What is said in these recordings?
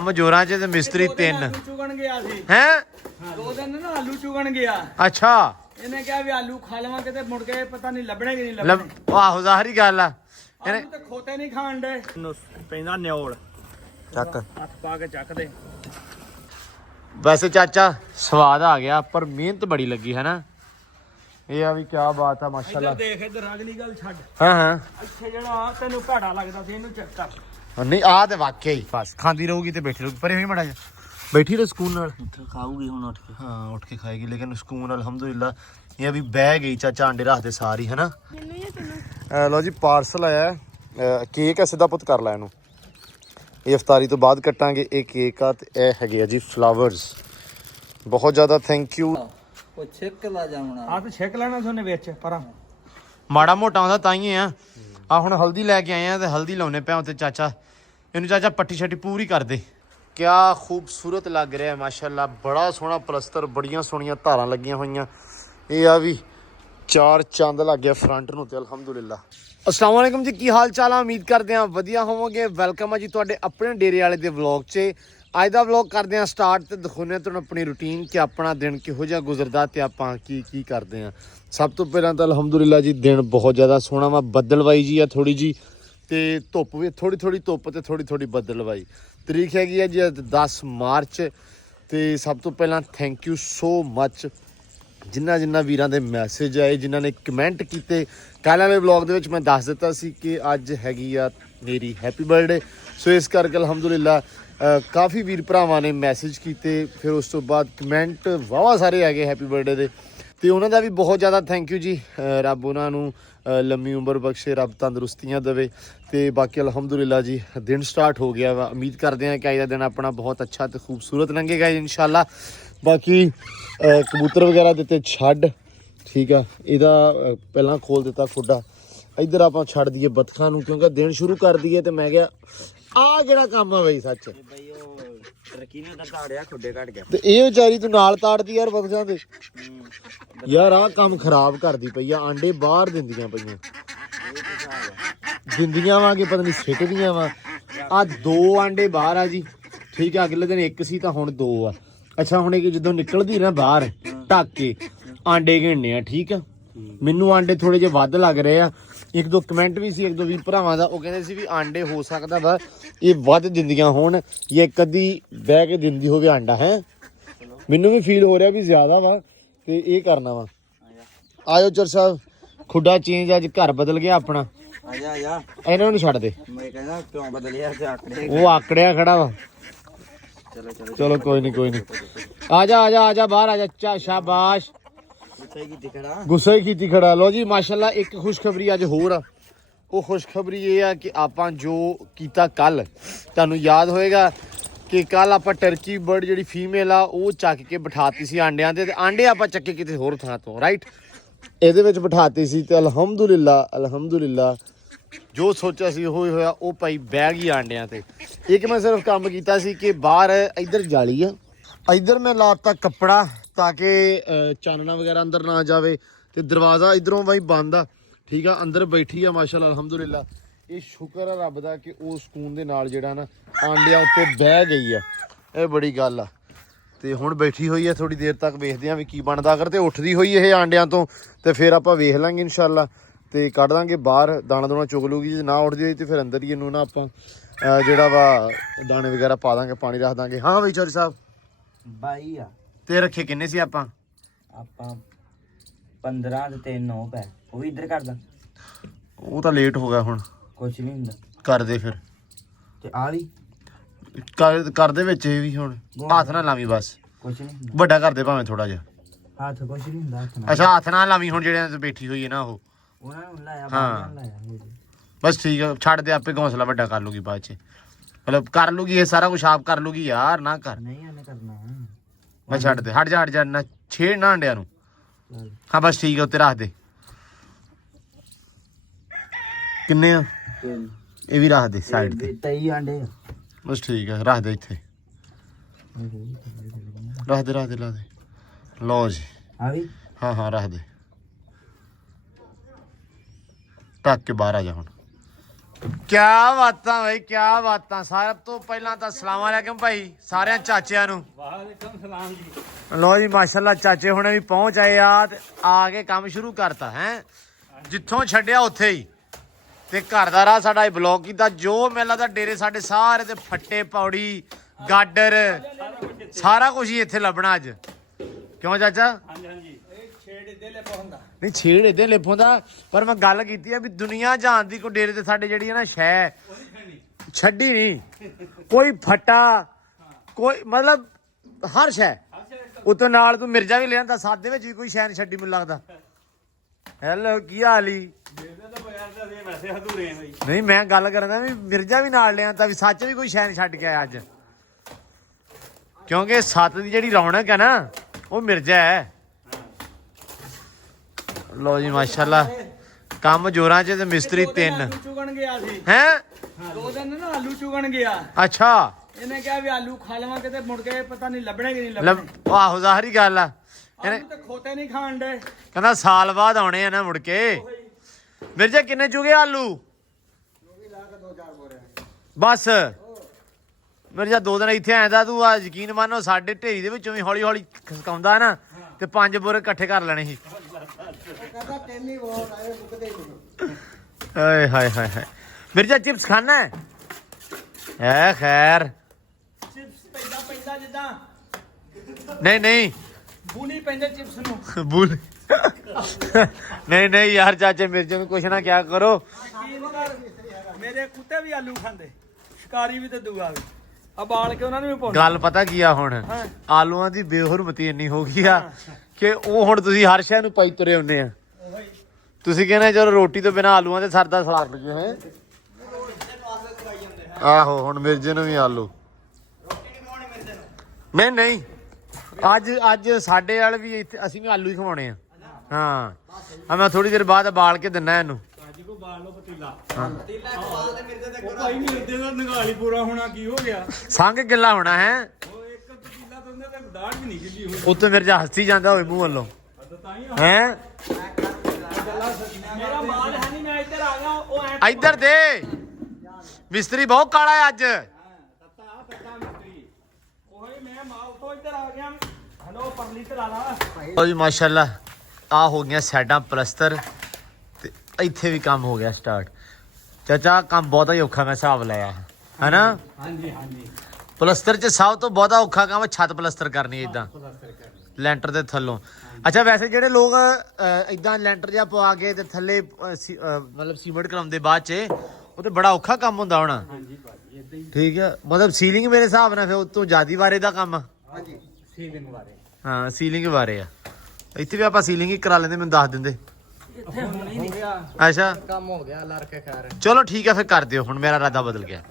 ਮਜੋਰਾਂ ਚ ਤੇ ਮਿਸਤਰੀ 3 ਆਲੂ ਚੁਗਣ ਗਿਆ ਸੀ ਹੈ 2 ਦਿਨ ਨਾ ਆਲੂ ਚੁਗਣ ਗਿਆ ਅੱਛਾ ਇਹਨੇ ਕਿਹਾ ਵੀ ਆਲੂ ਖਾ ਲਵਾਂਗੇ ਤੇ ਮੁੜ ਕੇ ਪਤਾ ਨਹੀਂ ਲੱਭਣੇ ਕਿ ਨਹੀਂ ਲੱਭਣੇ ਆਹੋ ਜ਼ਾਹਰੀ ਗੱਲ ਆ ਆਲੂ ਤੇ ਖੋਤੇ ਨਹੀਂ ਖਾਣ ਦੇ ਪੈਂਦਾ ਨਿਓਲ ਚੱਕ ਹੱਥ ਪਾ ਕੇ ਚੱਕਦੇ ਵੈਸੇ ਚਾਚਾ ਸਵਾਦ ਆ ਗਿਆ ਪਰ ਮਿਹਨਤ ਬੜੀ ਲੱਗੀ ਹੈ ਨਾ ਇਹ ਆ ਵੀ ਕੀ ਬਾਤ ਆ ਮਾਸ਼ਾਅੱਲਾ ਦੇਖ ਇਧਰ ਅਗਲੀ ਗੱਲ ਛੱਡ ਹਾਂ ਇੱਥੇ ਜਿਹੜਾ ਤੈਨੂੰ ਭੈੜਾ ਲੱਗਦਾ ਸੀ ਇਹਨੂੰ ਚੈੱਕ ਕਰ ਨਹੀਂ ਆ ਤੇ ਵਾਕਿਆ ਹੀ ਬਸ ਖਾਂਦੀ ਰਹੂਗੀ ਤੇ ਬੈਠੀ ਰਹੂਗੀ ਪਰ ਇਹ ਮੜਾ ਜਾ ਬੈਠੀ ਰਹੋ ਸਕੂਨ ਨਾਲ ਖਾਊਗੀ ਹੁਣ ਉੱਠ ਕੇ ਹਾਂ ਉੱਠ ਕੇ ਖਾਏਗੀ ਲੇਕਿਨ ਸਕੂਨ ਅਲਹਮਦੁਲਿਲਾ ਇਹ ਵੀ ਬਹਿ ਗਈ ਚਾਚਾ ਆਂਡੇ ਰੱਖਦੇ ਸਾਰੀ ਹੈ ਨਾ ਲਓ ਜੀ ਪਾਰਸਲ ਆਇਆ ਕੇਕ ਹੈ ਸਿੱਧਾ ਪੁੱਤ ਕਰ ਲੈ ਇਹਨੂੰ ਇਹ ਇਫਤਾਰੀ ਤੋਂ ਬਾਅਦ ਕੱਟਾਂਗੇ ਇਹ ਕੇਕ ਆ ਤੇ ਇਹ ਹੈਗੇ ਆ ਜੀ ਫਲਾਵਰਸ ਬਹੁਤ ਜ਼ਿਆਦਾ ਥੈਂਕ ਯੂ ਉਹ ਛਿੱਕ ਲਾ ਜਾਉਣਾ ਆ ਤੇ ਛਿੱਕ ਲੈਣਾ ਸੋਨੇ ਵਿੱਚ ਪਰਾਂ ਮਾੜਾ ਮੋਟਾ ਹੁੰਦਾ ਤਾਂ ਹੀ ਆ ਹੁਣ ਹਲਦੀ ਲੈ ਕੇ ਆਏ ਆ ਤੇ ਹਲਦੀ ਲਾਉਣੇ ਪਿਆ ਉੱਤੇ ਚਾਚਾ ਇਹਨੂੰ ਚਾਚਾ ਪੱਟੀ ਛੱਟੀ ਪੂਰੀ ਕਰ ਦੇ ਕਿਆ ਖੂਬਸੂਰਤ ਲੱਗ ਰਿਹਾ ਮਾਸ਼ਾਅੱਲਾ ਬੜਾ ਸੋਹਣਾ ਪਲਸਤਰ ਬੜੀਆਂ ਸੋਹਣੀਆਂ ਧਾਰਾਂ ਲੱਗੀਆਂ ਹੋਈਆਂ ਇਹ ਆ ਵੀ 4 ਚੰਦ ਲੱਗ ਗਿਆ ਫਰੰਟ ਨੂੰ ਤੇ ਅਲਹਮਦੁਲਿਲਾ अस्सलाम वालेकुम जी की हाल चाल है उम्मीद करते हैं वधिया होवोगे वेलकम है जी तुहाडे अपने डेरे वाले दे व्लॉग च अज दा व्लॉग करते हैं स्टार्ट ते दिखाने तुहानूं अपनी रूटीन कि अपना दिन किहो जिहा गुजरदा ते आपां की करते हैं सब तो पहलां तां अलहमदुलिल्लाह जी दिन बहुत ज़्यादा सोहना वा बदलवाई जी है थोड़ी जी ते धुप्प भी थोड़ी धुप्प ते थोड़ी बदलवाई तरीक हैगी है जी 10 मार्च ते सब तो पहलां थैंक यू सो मच जिन्ना वीरां दे मैसेज आए जिन्हां ने कमेंट कीते ਕੱਲ੍ਹ ਵਾਲੇ ਵਲੌਗ ਦੇ ਵਿੱਚ ਮੈਂ ਦੱਸ ਦਿੱਤਾ ਸੀ ਕਿ ਅੱਜ ਹੈਗੀ ਆ ਮੇਰੀ ਹੈਪੀ ਬਰਥਡੇ ਸੋ ਇਸ ਕਰਕੇ ਅਲਹਮਦੁਲਿਲਾ ਕਾਫੀ ਵੀਰ ਭਰਾਵਾਂ ਨੇ ਮੈਸੇਜ ਕੀਤੇ ਫਿਰ ਉਸ ਤੋਂ ਬਾਅਦ ਕਮੈਂਟ ਵਾਵਾ ਸਾਰੇ ਆ ਗਏ ਹੈਪੀ ਬਰਥਡੇ ਦੇ ਤੇ ਉਹਨਾਂ ਦਾ ਵੀ ਬਹੁਤ ਜ਼ਿਆਦਾ ਥੈਂਕ ਯੂ ਜੀ ਰੱਬ ਉਹਨਾਂ ਨੂੰ ਲੰਮੀ ਉਮਰ ਬਖਸ਼ੇ ਰੱਬ ਤੰਦਰੁਸਤੀਆਂ ਦੇਵੇ ਤੇ ਬਾਕੀ ਅਲਹਮਦੁਲਿਲਾ ਜੀ ਦਿਨ ਸਟਾਰਟ ਹੋ ਗਿਆ ਵਾ ਉਮੀਦ ਕਰਦੇ ਹਾਂ ਕਿ ਅੱਜ ਦਾ ਦਿਨ ਆਪਣਾ ਬਹੁਤ ਅੱਛਾ ਤੇ ਖੂਬਸੂਰਤ ਲੰਘੇਗਾ ਇਨਸ਼ਾਅੱਲਾ ਬਾਕੀ ਕਬੂਤਰ ਵਗੈਰਾ ਦਿੱਤੇ ਛੱਡ ठीक है ਇਹਦਾ ਪਹਿਲਾਂ ਖੋਲ ਦਿੱਤਾ ਖੁੱਡਾ ਇੱਧਰ ਆਪਾਂ ਛੱਡ ਦਈਏ ਬਤਖਾਂ ਨੂੰ ਕਿਉਂਕਿ ਦਿਨ ਸ਼ੁਰੂ ਕਰ ਦਈਏ ਤੇ ਮੈਂ ਕਿਹਾ ਆਹ ਕਿਹੜਾ ਕੰਮ ਆ ਬਈ ਸੱਚ ਬਈ ਉਹ ਟਰਕੀ ਨੇ ਤਾਂ ਤਾੜਿਆ ਖੁੱਡੇ ਕੱਢ ਗਿਆ ਤੇ ਇਹ ਵਿਚਾਰੀ ਤੂੰ ਨਾਲ ਤਾੜਦੀ ਯਾਰ ਬਤਖਾਂ ਦੇ ਯਾਰ ਆਹ ਕੰਮ ਖਰਾਬ ਕਰਦੀ ਪਈ ਆ ਆਂਡੇ ਬਾਹਰ ਦਿੰਦੀਆਂ ਪਈਆਂ ਦਿੰਦੀਆਂ ਵਾਂਗੇ ਪਤਾ ਨਹੀਂ ਸਿੱਟਦੀਆਂ ਵਾ ਆ 2 ਆਂਡੇ ਬਾਹਰ ਆ ਜੀ ਠੀਕ ਆ ਅਗਲੇ ਦਿਨ 1 ਸੀ ਤਾਂ ਹੁਣ 2 ਆ ਅੱਛਾ ਹੁਣ ਇਹ ਜਦੋਂ ਨਿਕਲਦੀ ਨਾ ਬਾਹਰ ਢੱਕ ਕੇ ਆਂਡੇ ਗਿਣਨੇ ਆ ਠੀਕ ਆ ਮੈਨੂੰ ਆਂਡੇ ਥੋੜੇ ਜਿਹੇ ਵੱਧ ਲੱਗ ਰਹੇ ਆ 1-2 ਕਮੈਂਟ ਵੀ ਸੀ 1-2 ਵੀਰ ਭਰਾਵਾਂ ਦਾ ਉਹ ਕਹਿੰਦੇ ਸੀ ਵੀ ਆਂਡੇ ਹੋ ਸਕਦਾ ਵਾ ਇਹ ਵੱਧ ਦਿੰਦੀਆਂ ਹੋਣ ਜਾਂ ਕਦੀ ਬਹਿ ਕੇ ਦਿੰਦੀ ਹੋਵੇ ਆਂਡਾ ਹੈ ਮੈਨੂੰ ਵੀ ਫੀਲ ਹੋ ਰਿਹਾ ਵੀ ਜ਼ਿਆਦਾ ਵਾ ਤੇ ਇਹ ਕਰਨਾ ਵਾ ਆਇਓ ਚਰ ਸਾਹਿਬ ਖੁੱਡਾ ਚੇਂਜ ਅੱਜ ਘਰ ਬਦਲ ਗਿਆ ਆਪਣਾ ਆਜਾ ਇਹਨਾਂ ਨੂੰ ਛੱਡ ਦੇ ਮੈਂ ਕਹਿੰਦਾ ਕਿਉਂ ਬਦਲਿਆ ਤੇ ਆਕੜੇ ਉਹ ਆਕੜਿਆ ਖੜਾ ਵਾ ਚਲੋ ਕੋਈ ਨਹੀਂ ਆ ਜਾ ਬਾਹਰ ਆ ਜਾ ਸ਼ਾਬਾਸ਼ ਗੁੱਸੇ ਹੀ ਕੀਤੀ ਖੜਾ ਲੋ ਜੀ ਮਾਸ਼ਾਅੱਲਾ ਇੱਕ ਖੁਸ਼ਖਬਰੀ ਅੱਜ ਹੋਰ ਆ ਉਹ ਖੁਸ਼ਖਬਰੀ ਇਹ ਆ ਕਿ ਆਪਾਂ ਜੋ ਕੀਤਾ ਕੱਲ ਤੁਹਾਨੂੰ ਯਾਦ ਹੋਏਗਾ ਕਿ ਕੱਲ ਆਪਾਂ ਟਰਕੀ ਬਰਡ ਜਿਹੜੀ ਫੀਮੇਲ ਆ ਉਹ ਚੱਕ ਕੇ ਬਿਠਾਤੀ ਸੀ ਆਂਡਿਆਂ ਤੇ ਆਂਡੇ ਆਪਾਂ ਚੱਕੇ ਕਿਤੇ ਹੋਰ ਥਾਂ ਤੋਂ ਰਾਈਟ ਇਹਦੇ ਵਿੱਚ ਬਿਠਾਤੀ ਸੀ ਤੇ ਅਲਹਮਦੁਲਿਲਾ ਜੋ ਸੋਚਿਆ ਸੀ ਉਹ ਹੀ ਹੋਇਆ ਉਹ ਭਾਈ ਬਹਿ ਗਈ ਆਂਡਿਆਂ ਤੇ ਇੱਕ ਮੈਂ ਸਿਰਫ ਕੰਮ ਕੀਤਾ ਸੀ ਕਿ ਬਾਹਰ ਇੱਧਰ ਜਾਲੀ ਆ ਇੱਧਰ ਮੈਂ ਲਾਤਾ ਕੱਪੜਾ ਤਾਂ ਕਿ ਚਾਨਣਾ ਵਗੈਰਾ ਅੰਦਰ ਨਾ ਜਾਵੇ ਤੇ ਦਰਵਾਜ਼ਾ ਇਧਰੋਂ ਬਾਈ ਬੰਦ ਆ ਠੀਕ ਆ ਅੰਦਰ ਬੈਠੀ ਆ ਮਾਸ਼ਾਅੱਲਾ ਅਲਹਮਦੁਲਿਲਾ ਇਹ ਸ਼ੁਕਰ ਆ ਰੱਬ ਦਾ ਕਿ ਉਹ ਸਕੂਨ ਦੇ ਨਾਲ ਜਿਹੜਾ ਨਾ ਆਂਡਿਆਂ ਉੱਤੇ ਬਹਿ ਗਈ ਆ ਇਹ ਬੜੀ ਗੱਲ ਆ ਤੇ ਹੁਣ ਬੈਠੀ ਹੋਈ ਆ ਥੋੜੀ ਦੇਰ ਤੱਕ ਵੇਖਦੇ ਆ ਵੀ ਕੀ ਬਣਦਾ ਅਗਰ ਤੇ ਉੱਠਦੀ ਹੋਈ ਇਹ ਆਂਡਿਆਂ ਤੋਂ ਤੇ ਫਿਰ ਆਪਾਂ ਵੇਖ ਲਾਂਗੇ ਇਨਸ਼ਾਅੱਲਾ ਤੇ ਕੱਢ ਦਾਂਗੇ ਬਾਹਰ ਦਾਣਾ ਚੁਗ ਲੂਗੀ ਜੇ ਨਾ ਉੱਠਦੀ ਹੋਈ ਤੇ ਫਿਰ ਅੰਦਰ ਹੀ ਇਹਨੂੰ ਨਾ ਆਪਾਂ ਜਿਹੜਾ ਵਾ ਦਾਣੇ ਵਗੈਰਾ ਪਾ ਦਾਂਗੇ ਪਾਣੀ ਰੱਖ ਦਾਂਗੇ ਹਾਂ ਬਈ ਚੌਧਰੀ ਸਾਹਿਬ ਬਾਈ ਆ ਤੇ ਰੱਖੇ ਕਿੰਨੇ ਸੀ ਆਪਾਂ 15 ਤੇ 9 ਪੈ ਉਹ ਵੀ ਇੱਧਰ ਕਰਦਾ ਉਹ ਤਾਂ ਲੇਟ ਹੋ ਗਿਆ ਹੁਣ ਕੁਛ ਨਹੀਂ ਹੁੰਦਾ ਕਰ ਦੇ ਫਿਰ ਤੇ ਆ ਵੀ ਕਰ ਦੇ ਵਿੱਚ ਇਹ ਵੀ ਹੁਣ ਹੱਥ ਨਾਲ ਲਾਵੀਂ ਬਸ ਕੁਛ ਨਹੀਂ ਹੁੰਦਾ ਵੱਡਾ ਕਰ ਦੇ ਭਾਵੇਂ ਥੋੜਾ ਜਿਹਾ ਹੱਥ ਕੁਛ ਨਹੀਂ ਹੁੰਦਾ ਹੱਥ ਨਾਲ ਅੱਛਾ ਹੱਥ ਨਾਲ ਲਾਵੀਂ ਹੁਣ ਜਿਹੜੇ ਬੈਠੀ ਹੋਈ ਹੈ ਨਾ ਉਹ ਉਹਨਾਂ ਨੂੰ ਲਾਇਆ ਹਾਂ। ਲਾਇਆ ਬਸ ਠੀਕ ਆ ਛੱਡ ਦੇ ਆਪੇ ਘੌਂਸਲਾ ਵੱਡਾ ਕਰ ਲੂਗੀ ਬਾਅਦ ਚ ਮਤਲਬ ਕਰ ਲੂਗੀ ਇਹ ਸਾਰਾ ਕੁਝ ਆਪ ਕਰ ਲੂਗੀ ਯਾਰ ਨਾ ਕਰ ਨਹੀਂ ਇਹਨੇ ਕਰਨਾ ਮੈਂ ਛੱਡ ਦੇ ਹਟ ਜਾ ਨਾ ਛੇੜ ਨਾ ਅੰਡਿਆਂ ਨੂੰ ਹਾਂ ਬਸ ਠੀਕ ਆ ਉੱਤੇ ਰੱਖ ਦੇ ਕਿੰਨੇ ਆ ਇਹ ਵੀ ਰੱਖ ਦੇ ਸਾਈਡ ਤੇ 23 ਆਂਡੇ ਬਸ ਠੀਕ ਆ ਰੱਖ ਦੇ ਇੱਥੇ ਰੱਖ ਦੇ ਲਓ ਜੀ ਆ ਵੀ ਹਾਂ ਰੱਖ ਦੇ ਢੱਕ ਕੇ ਬਾਹਰ ਆ ਜਾ ਹੁਣ ਕਿਆ ਬਾਤਾਂ ਬਈ, ਕਿਆ ਬਾਤਾਂ। ਸਭ ਤੋਂ ਪਹਿਲਾਂ ਤਾਂ ਅਸਲਾਮ ਵਾਲੇਕਮ ਭਾਈ ਸਾਰਿਆਂ ਚਾਚਿਆਂ ਨੂੰ। ਵਾਲੇਕਮ ਸਲਾਮ ਜੀ। ਲੋ ਜੀ ਮਾਸ਼ਾਅੱਲਾ ਚਾਚੇ ਹੁਣੇ ਵੀ ਪਹੁੰਚ ਆਏ ਆ ਤੇ ਆ ਕੇ ਕੰਮ ਸ਼ੁਰੂ ਕਰਤਾ ਹੈ। ਜਿੱਥੋਂ ਛੱਡਿਆ ਉੱਥੇ ਹੀ ਤੇ ਘਰ ਦਾ ਰਾਹ ਸਾਡਾ ਇਹ ਬਲੌਕ ਕੀਤਾ। ਜੋ ਮੇਲਾ ਦਾ ਡੇਰੇ ਸਾਡੇ ਸਾਰੇ ਤੇ ਫੱਟੇ ਪੌੜੀ ਗਾਡਰ ਸਾਰਾ ਕੁਝ ਹੀ ਇੱਥੇ ਲੱਭਣਾ ਅੱਜ। ਕਿਉਂ ਚਾਚਾ? ਹਾਂਜੀ ਹਾਂਜੀ ਇਹ ਛੇੜ ਦੇ ਲੈ ਪਹੁੰਦਾ ਨਹੀਂ ਛੇੜ ਇਹਦੇ ਲਿਪੋਂ ਦਾ, ਪਰ ਮੈਂ ਗੱਲ ਕੀਤੀ ਆ ਵੀ ਦੁਨੀਆ ਜਹਾਨ ਦੀ ਕੋਈ ਡੇਰੇ ਤੇ ਸਾਡੇ ਜਿਹੜੀ ਹੈ ਨਾ ਸ਼ੈ ਛੱਡੀ ਨਹੀਂ। ਕੋਈ ਫੱਟਾ ਕੋਈ ਮਤਲਬ ਹਰ ਸ਼ੈ ਉਤੋਂ ਨਾਲ ਤੂੰ ਮਿਰਜ਼ਾ ਵੀ ਲੈ ਆਂਦਾ ਸਾਥ ਦੇ ਵਿੱਚ ਵੀ ਕੋਈ ਸ਼ੈ ਨਹੀਂ ਛੱਡੀ ਮੈਨੂੰ ਲੱਗਦਾ। ਹੈਲੋ ਕੀ ਹਾਲ ਈ? ਵੈਸੇ ਹਦੂਰੇ ਬਈ। ਨਹੀਂ ਮੈਂ ਗੱਲ ਕਰਦਾ ਵੀ ਮਿਰਜ਼ਾ ਵੀ ਨਾਲ ਲਿਆ ਤਾਂ ਵੀ ਸੱਚ ਵੀ ਕੋਈ ਸ਼ੈ ਨਹੀਂ ਛੱਡ ਕੇ ਆਇਆ ਅੱਜ, ਕਿਉਂਕਿ ਸੱਤ ਦੀ ਜਿਹੜੀ ਰੌਣਕ ਹੈ ਨਾ ਉਹ ਮਿਰਜ਼ਾ ਹੈ। ਲੋ ਜੀ ਮਾਸ਼ਾਅੱਲਾ ਕੰਮ ਜੋਰਾਂ 'ਚ ਤੇ ਮਿਸਤਰੀ 3 ਆਲੂ ਚੁਗਣ ਗਿਆ ਸੀ ਹੈ। 2 ਦਿਨ ਨਾ ਆਲੂ ਚੁਗਣ ਗਿਆ। ਅੱਛਾ ਇਹਨੇ ਕਿਹਾ ਵੀ ਆਲੂ ਖਾ ਲਵਾਂਗੇ ਤੇ ਮੁੜ ਕੇ ਪਤਾ ਨਹੀਂ ਲੱਭਣੇ ਕਿ ਨਹੀਂ ਲੈ ਲੱਭਣੇ। ਆਹੋ ਜ਼ਾਹਰੀ ਗੱਲ ਆ। ਇਹਨੇ ਆਲੂ ਤੇ ਖੋਤੇ ਨਹੀਂ ਖਾਣ ਦੇ। ਕਹਿੰਦਾ ਸਾਲ ਬਾਅਦ ਆਉਣੇ ਆ ਨਾ ਮੁੜ ਕੇ। ਮਿਰਜ਼ਾ ਕਿੰਨੇ ਚੁਗੇ ਆਲੂ? ਬਸ ਮਿਰਜ਼ਾ 2 ਦਿਨ ਇੱਥੇ ਆਂਦਾ ਤੂੰ ਆ ਯਕੀਨ ਮੰਨੋ ਸਾਡੇ ਢੇਰੀ ਦੇ ਵਿੱਚੋਂ ਵੀ ਹੌਲੀ ਹੌਲੀ ਖਸਕਾਉਂਦਾ ਨਾ ਤੇ 5 ਬੋਰੇ ਇਕੱਠੇ ਕਰ ਲੈਣੇ ਸੀ। ਹਾਏ ਹਾਏ ਹਾਏ ਹਾਏ। ਮਿਰਜ਼ਾ ਚਿਪਸ ਖਾਣਾ ਹੈ? ਐ ਖੈਰ ਚਿਪਸ ਪੈਂਦਾ ਜਿੱਦਾਂ ਨਹੀਂ ਨਹੀਂ ਬੂਨੀ ਪੈਂਦੇ ਚਿਪਸ ਨੂੰ। ਬੁੱਲ ਨਹੀਂ ਨਹੀਂ ਯਾਰ ਚਾਚੇ ਮਿਰਜ਼ੇ ਨੂੰ ਕੁਛ ਨਾ ਕਿਆ ਕਰੋ। ਯਕੀਨ ਕਰ ਮੇਰੇ ਕੁੱਤੇ ਵੀ ਆਲੂ ਖਾਂਦੇ, ਸ਼ਿਕਾਰੀ ਵੀ ਤੇ ਦੂਆ ਵੀ। ਆ ਬਾਲ ਕੇ ਉਹਨਾਂ ਨੂੰ ਵੀ ਪਾਉਂਦੇ। ਗੱਲ ਪਤਾ ਕੀ ਆ ਹੁਣ ਹਾਂ। ਆਲੂਆਂ ਦੀ ਬੇਹੁਰਮਤੀ ਇੰਨੀ ਹੋ ਗਈ ਆ ਕਿ ਉਹ ਹੁਣ ਤੁਸੀਂ ਹਰ ਸ਼ੈ ਨੂੰ ਪਾਈ ਤੁਰੇ ਹੁੰਦੇ ਆ। ਤੁਸੀਂ ਕਹਿੰਦੇ ਚਲੋ ਰੋਟੀ ਤੋਂ ਬਿਨਾ ਆਲੂਆਂ ਤੇ ਸਰਦਾ ਸਲਾਦ ਲੱਗੇ ਹੈ। ਆਹੋ ਹੁਣ ਮਿਰਜ਼ੇ ਨੂੰ ਵੀ ਆਲੂ। ਨਹੀਂ ਨਹੀਂ ਅੱਜ ਸਾਡੇ ਵਾਲ ਵੀ ਇੱਥੇ ਅਸੀਂ ਵੀ ਆਲੂ ਹੀ ਖਵਾਉਣੇ ਆ। ਹਾਂ ਆ ਮੈਂ ਥੋੜੀ ਦੇਰ ਬਾਅਦ ਬਾਲ ਕੇ ਦਿੰਨਾ ਇਹਨੂੰ। ਭਾਜੀ ਕੋ ਬਾਲ ਲੋ ਪਤੀਲਾ। ਪਤੀਲਾ ਖਵਾਲ ਦੇ ਮਿਰਦੇ ਤੇ। ਉਹ ਭਾਈ ਮਿਰਦੇ ਦਾ ਨਗਾਲੀ ਪੂਰਾ ਹੋਣਾ ਕੀ ਹੋ ਗਿਆ? ਸੰਗ ਗਿੱਲਾ ਹੋਣਾ ਹੈ। ਉਹ ਇੱਕ ਪਤੀਲਾ ਤੋਂ ਤੇ ਦਾੜ ਵੀ ਨਹੀਂ ਗਿੱਲੀ ਹੋਈ। ਉੱਤੇ ਮਿਰਜ਼ਾ ਹੱਸੀ ਜਾਂਦਾ ਹੋਵੇ ਮੂੰਹ ਵੱਲੋਂ ਹੈ। ਮੇਰਾ ਮਾਲ ਹੈ ਨਹੀਂ, ਮੈਂ ਇੱਧਰ ਆ ਗਿਆ। ਉਹ ਐ ਇੱਧਰ ਦੇ ਮਿਸਤਰੀ ਬਹੁਤ ਕਾਲਾ ਹੈ ਅੱਜ। ਤੱਤਾ ਮਿਸਤਰੀ ਉਹੀ ਮੈਂ ਮਾਲ ਤੋਂ ਇੱਧਰ ਆ ਗਿਆ। ਹਲੋ ਪਰਲੀ ਤੇ ਲਾ ਲਾ। ਲਓ ਜੀ ਮਾਸ਼ਾਅੱਲਾ ਆ ਹੋ ਗਈਆਂ ਸਾਈਡਾਂ ਪਲਸਤਰ ਤੇ ਇੱਥੇ ਵੀ ਕੰਮ ਹੋ ਗਿਆ ਸਟਾਰਟ। ਚਾਚਾ ਕੰਮ ਬਹੁਤਾ ਹੀ ਔਖਾ ਮੈਂ ਹਿਸਾਬ ਲਾਇਆ ਹੈਨਾ। ਹਾਂਜੀ ਹਾਂਜੀ ਪਲਸਤਰ 'ਚ ਸਭ ਤੋਂ ਬਹੁਤਾ ਔਖਾ ਕੰਮ ਛੱਤ ਪਲਸਤਰ ਕਰਨੀ ਇਦਾਂ ਲੈਂਟਰ ਦੇ ਥੱਲੋਂ। ਅੱਛਾ ਵੈਸੇ ਜਿਹੜੇ ਲੋਕ ਇਦਾਂ ਲੈਂਟਰ ਜਿਹਾ ਪਵਾ ਕੇ ਤੇ ਥੱਲੇ ਮਤਲਬ ਸੀਮੈਂਟ ਕਰਾਉਂਦੇ ਬਾਅਦ 'ਚ ਉਹ ਤੇ ਬੜਾ ਔਖਾ ਕੰਮ ਹੁੰਦਾ ਹੋਣਾ। ਹਾਂਜੀ ਭਾਜੀ ਇਦਾਂ ਹੀ। ਠੀਕ ਹੈ ਮਤਲਬ ਸੀਲਿੰਗ ਮੇਰੇ ਹਿਸਾਬ ਨਾਲ ਫਿਰ ਉਤੋਂ ਜ਼ਿਆਦੀ ਵਾਰੇ ਦਾ ਕੰਮ। ਹਾਂਜੀ ਸੀਲਿੰਗ ਬਾਰੇ। ਹਾਂ ਸੀਲਿੰਗ ਬਾਰੇ ਆ। ਇੱਥੇ ਵੀ ਆਪਾਂ ਸੀਲਿੰਗ ਹੀ ਕਰਾ ਲੈਂਦੇ ਮੈਨੂੰ ਦੱਸ ਦਿੰਦੇ। ਇੱਥੇ ਹੁਣ ਹੀ ਨਹੀਂ ਗਿਆ ਅੱਛਾ ਕੰਮ ਹੋ ਗਿਆ ਲੜ ਕੇ ਖੈਰ। ਚਲੋ ਠੀਕ ਹੈ ਫਿਰ ਕਰ ਦਿਓ ਹੁਣ ਮੇਰਾ ਇਰਾਦਾ ਬਦਲ ਗਿਆ।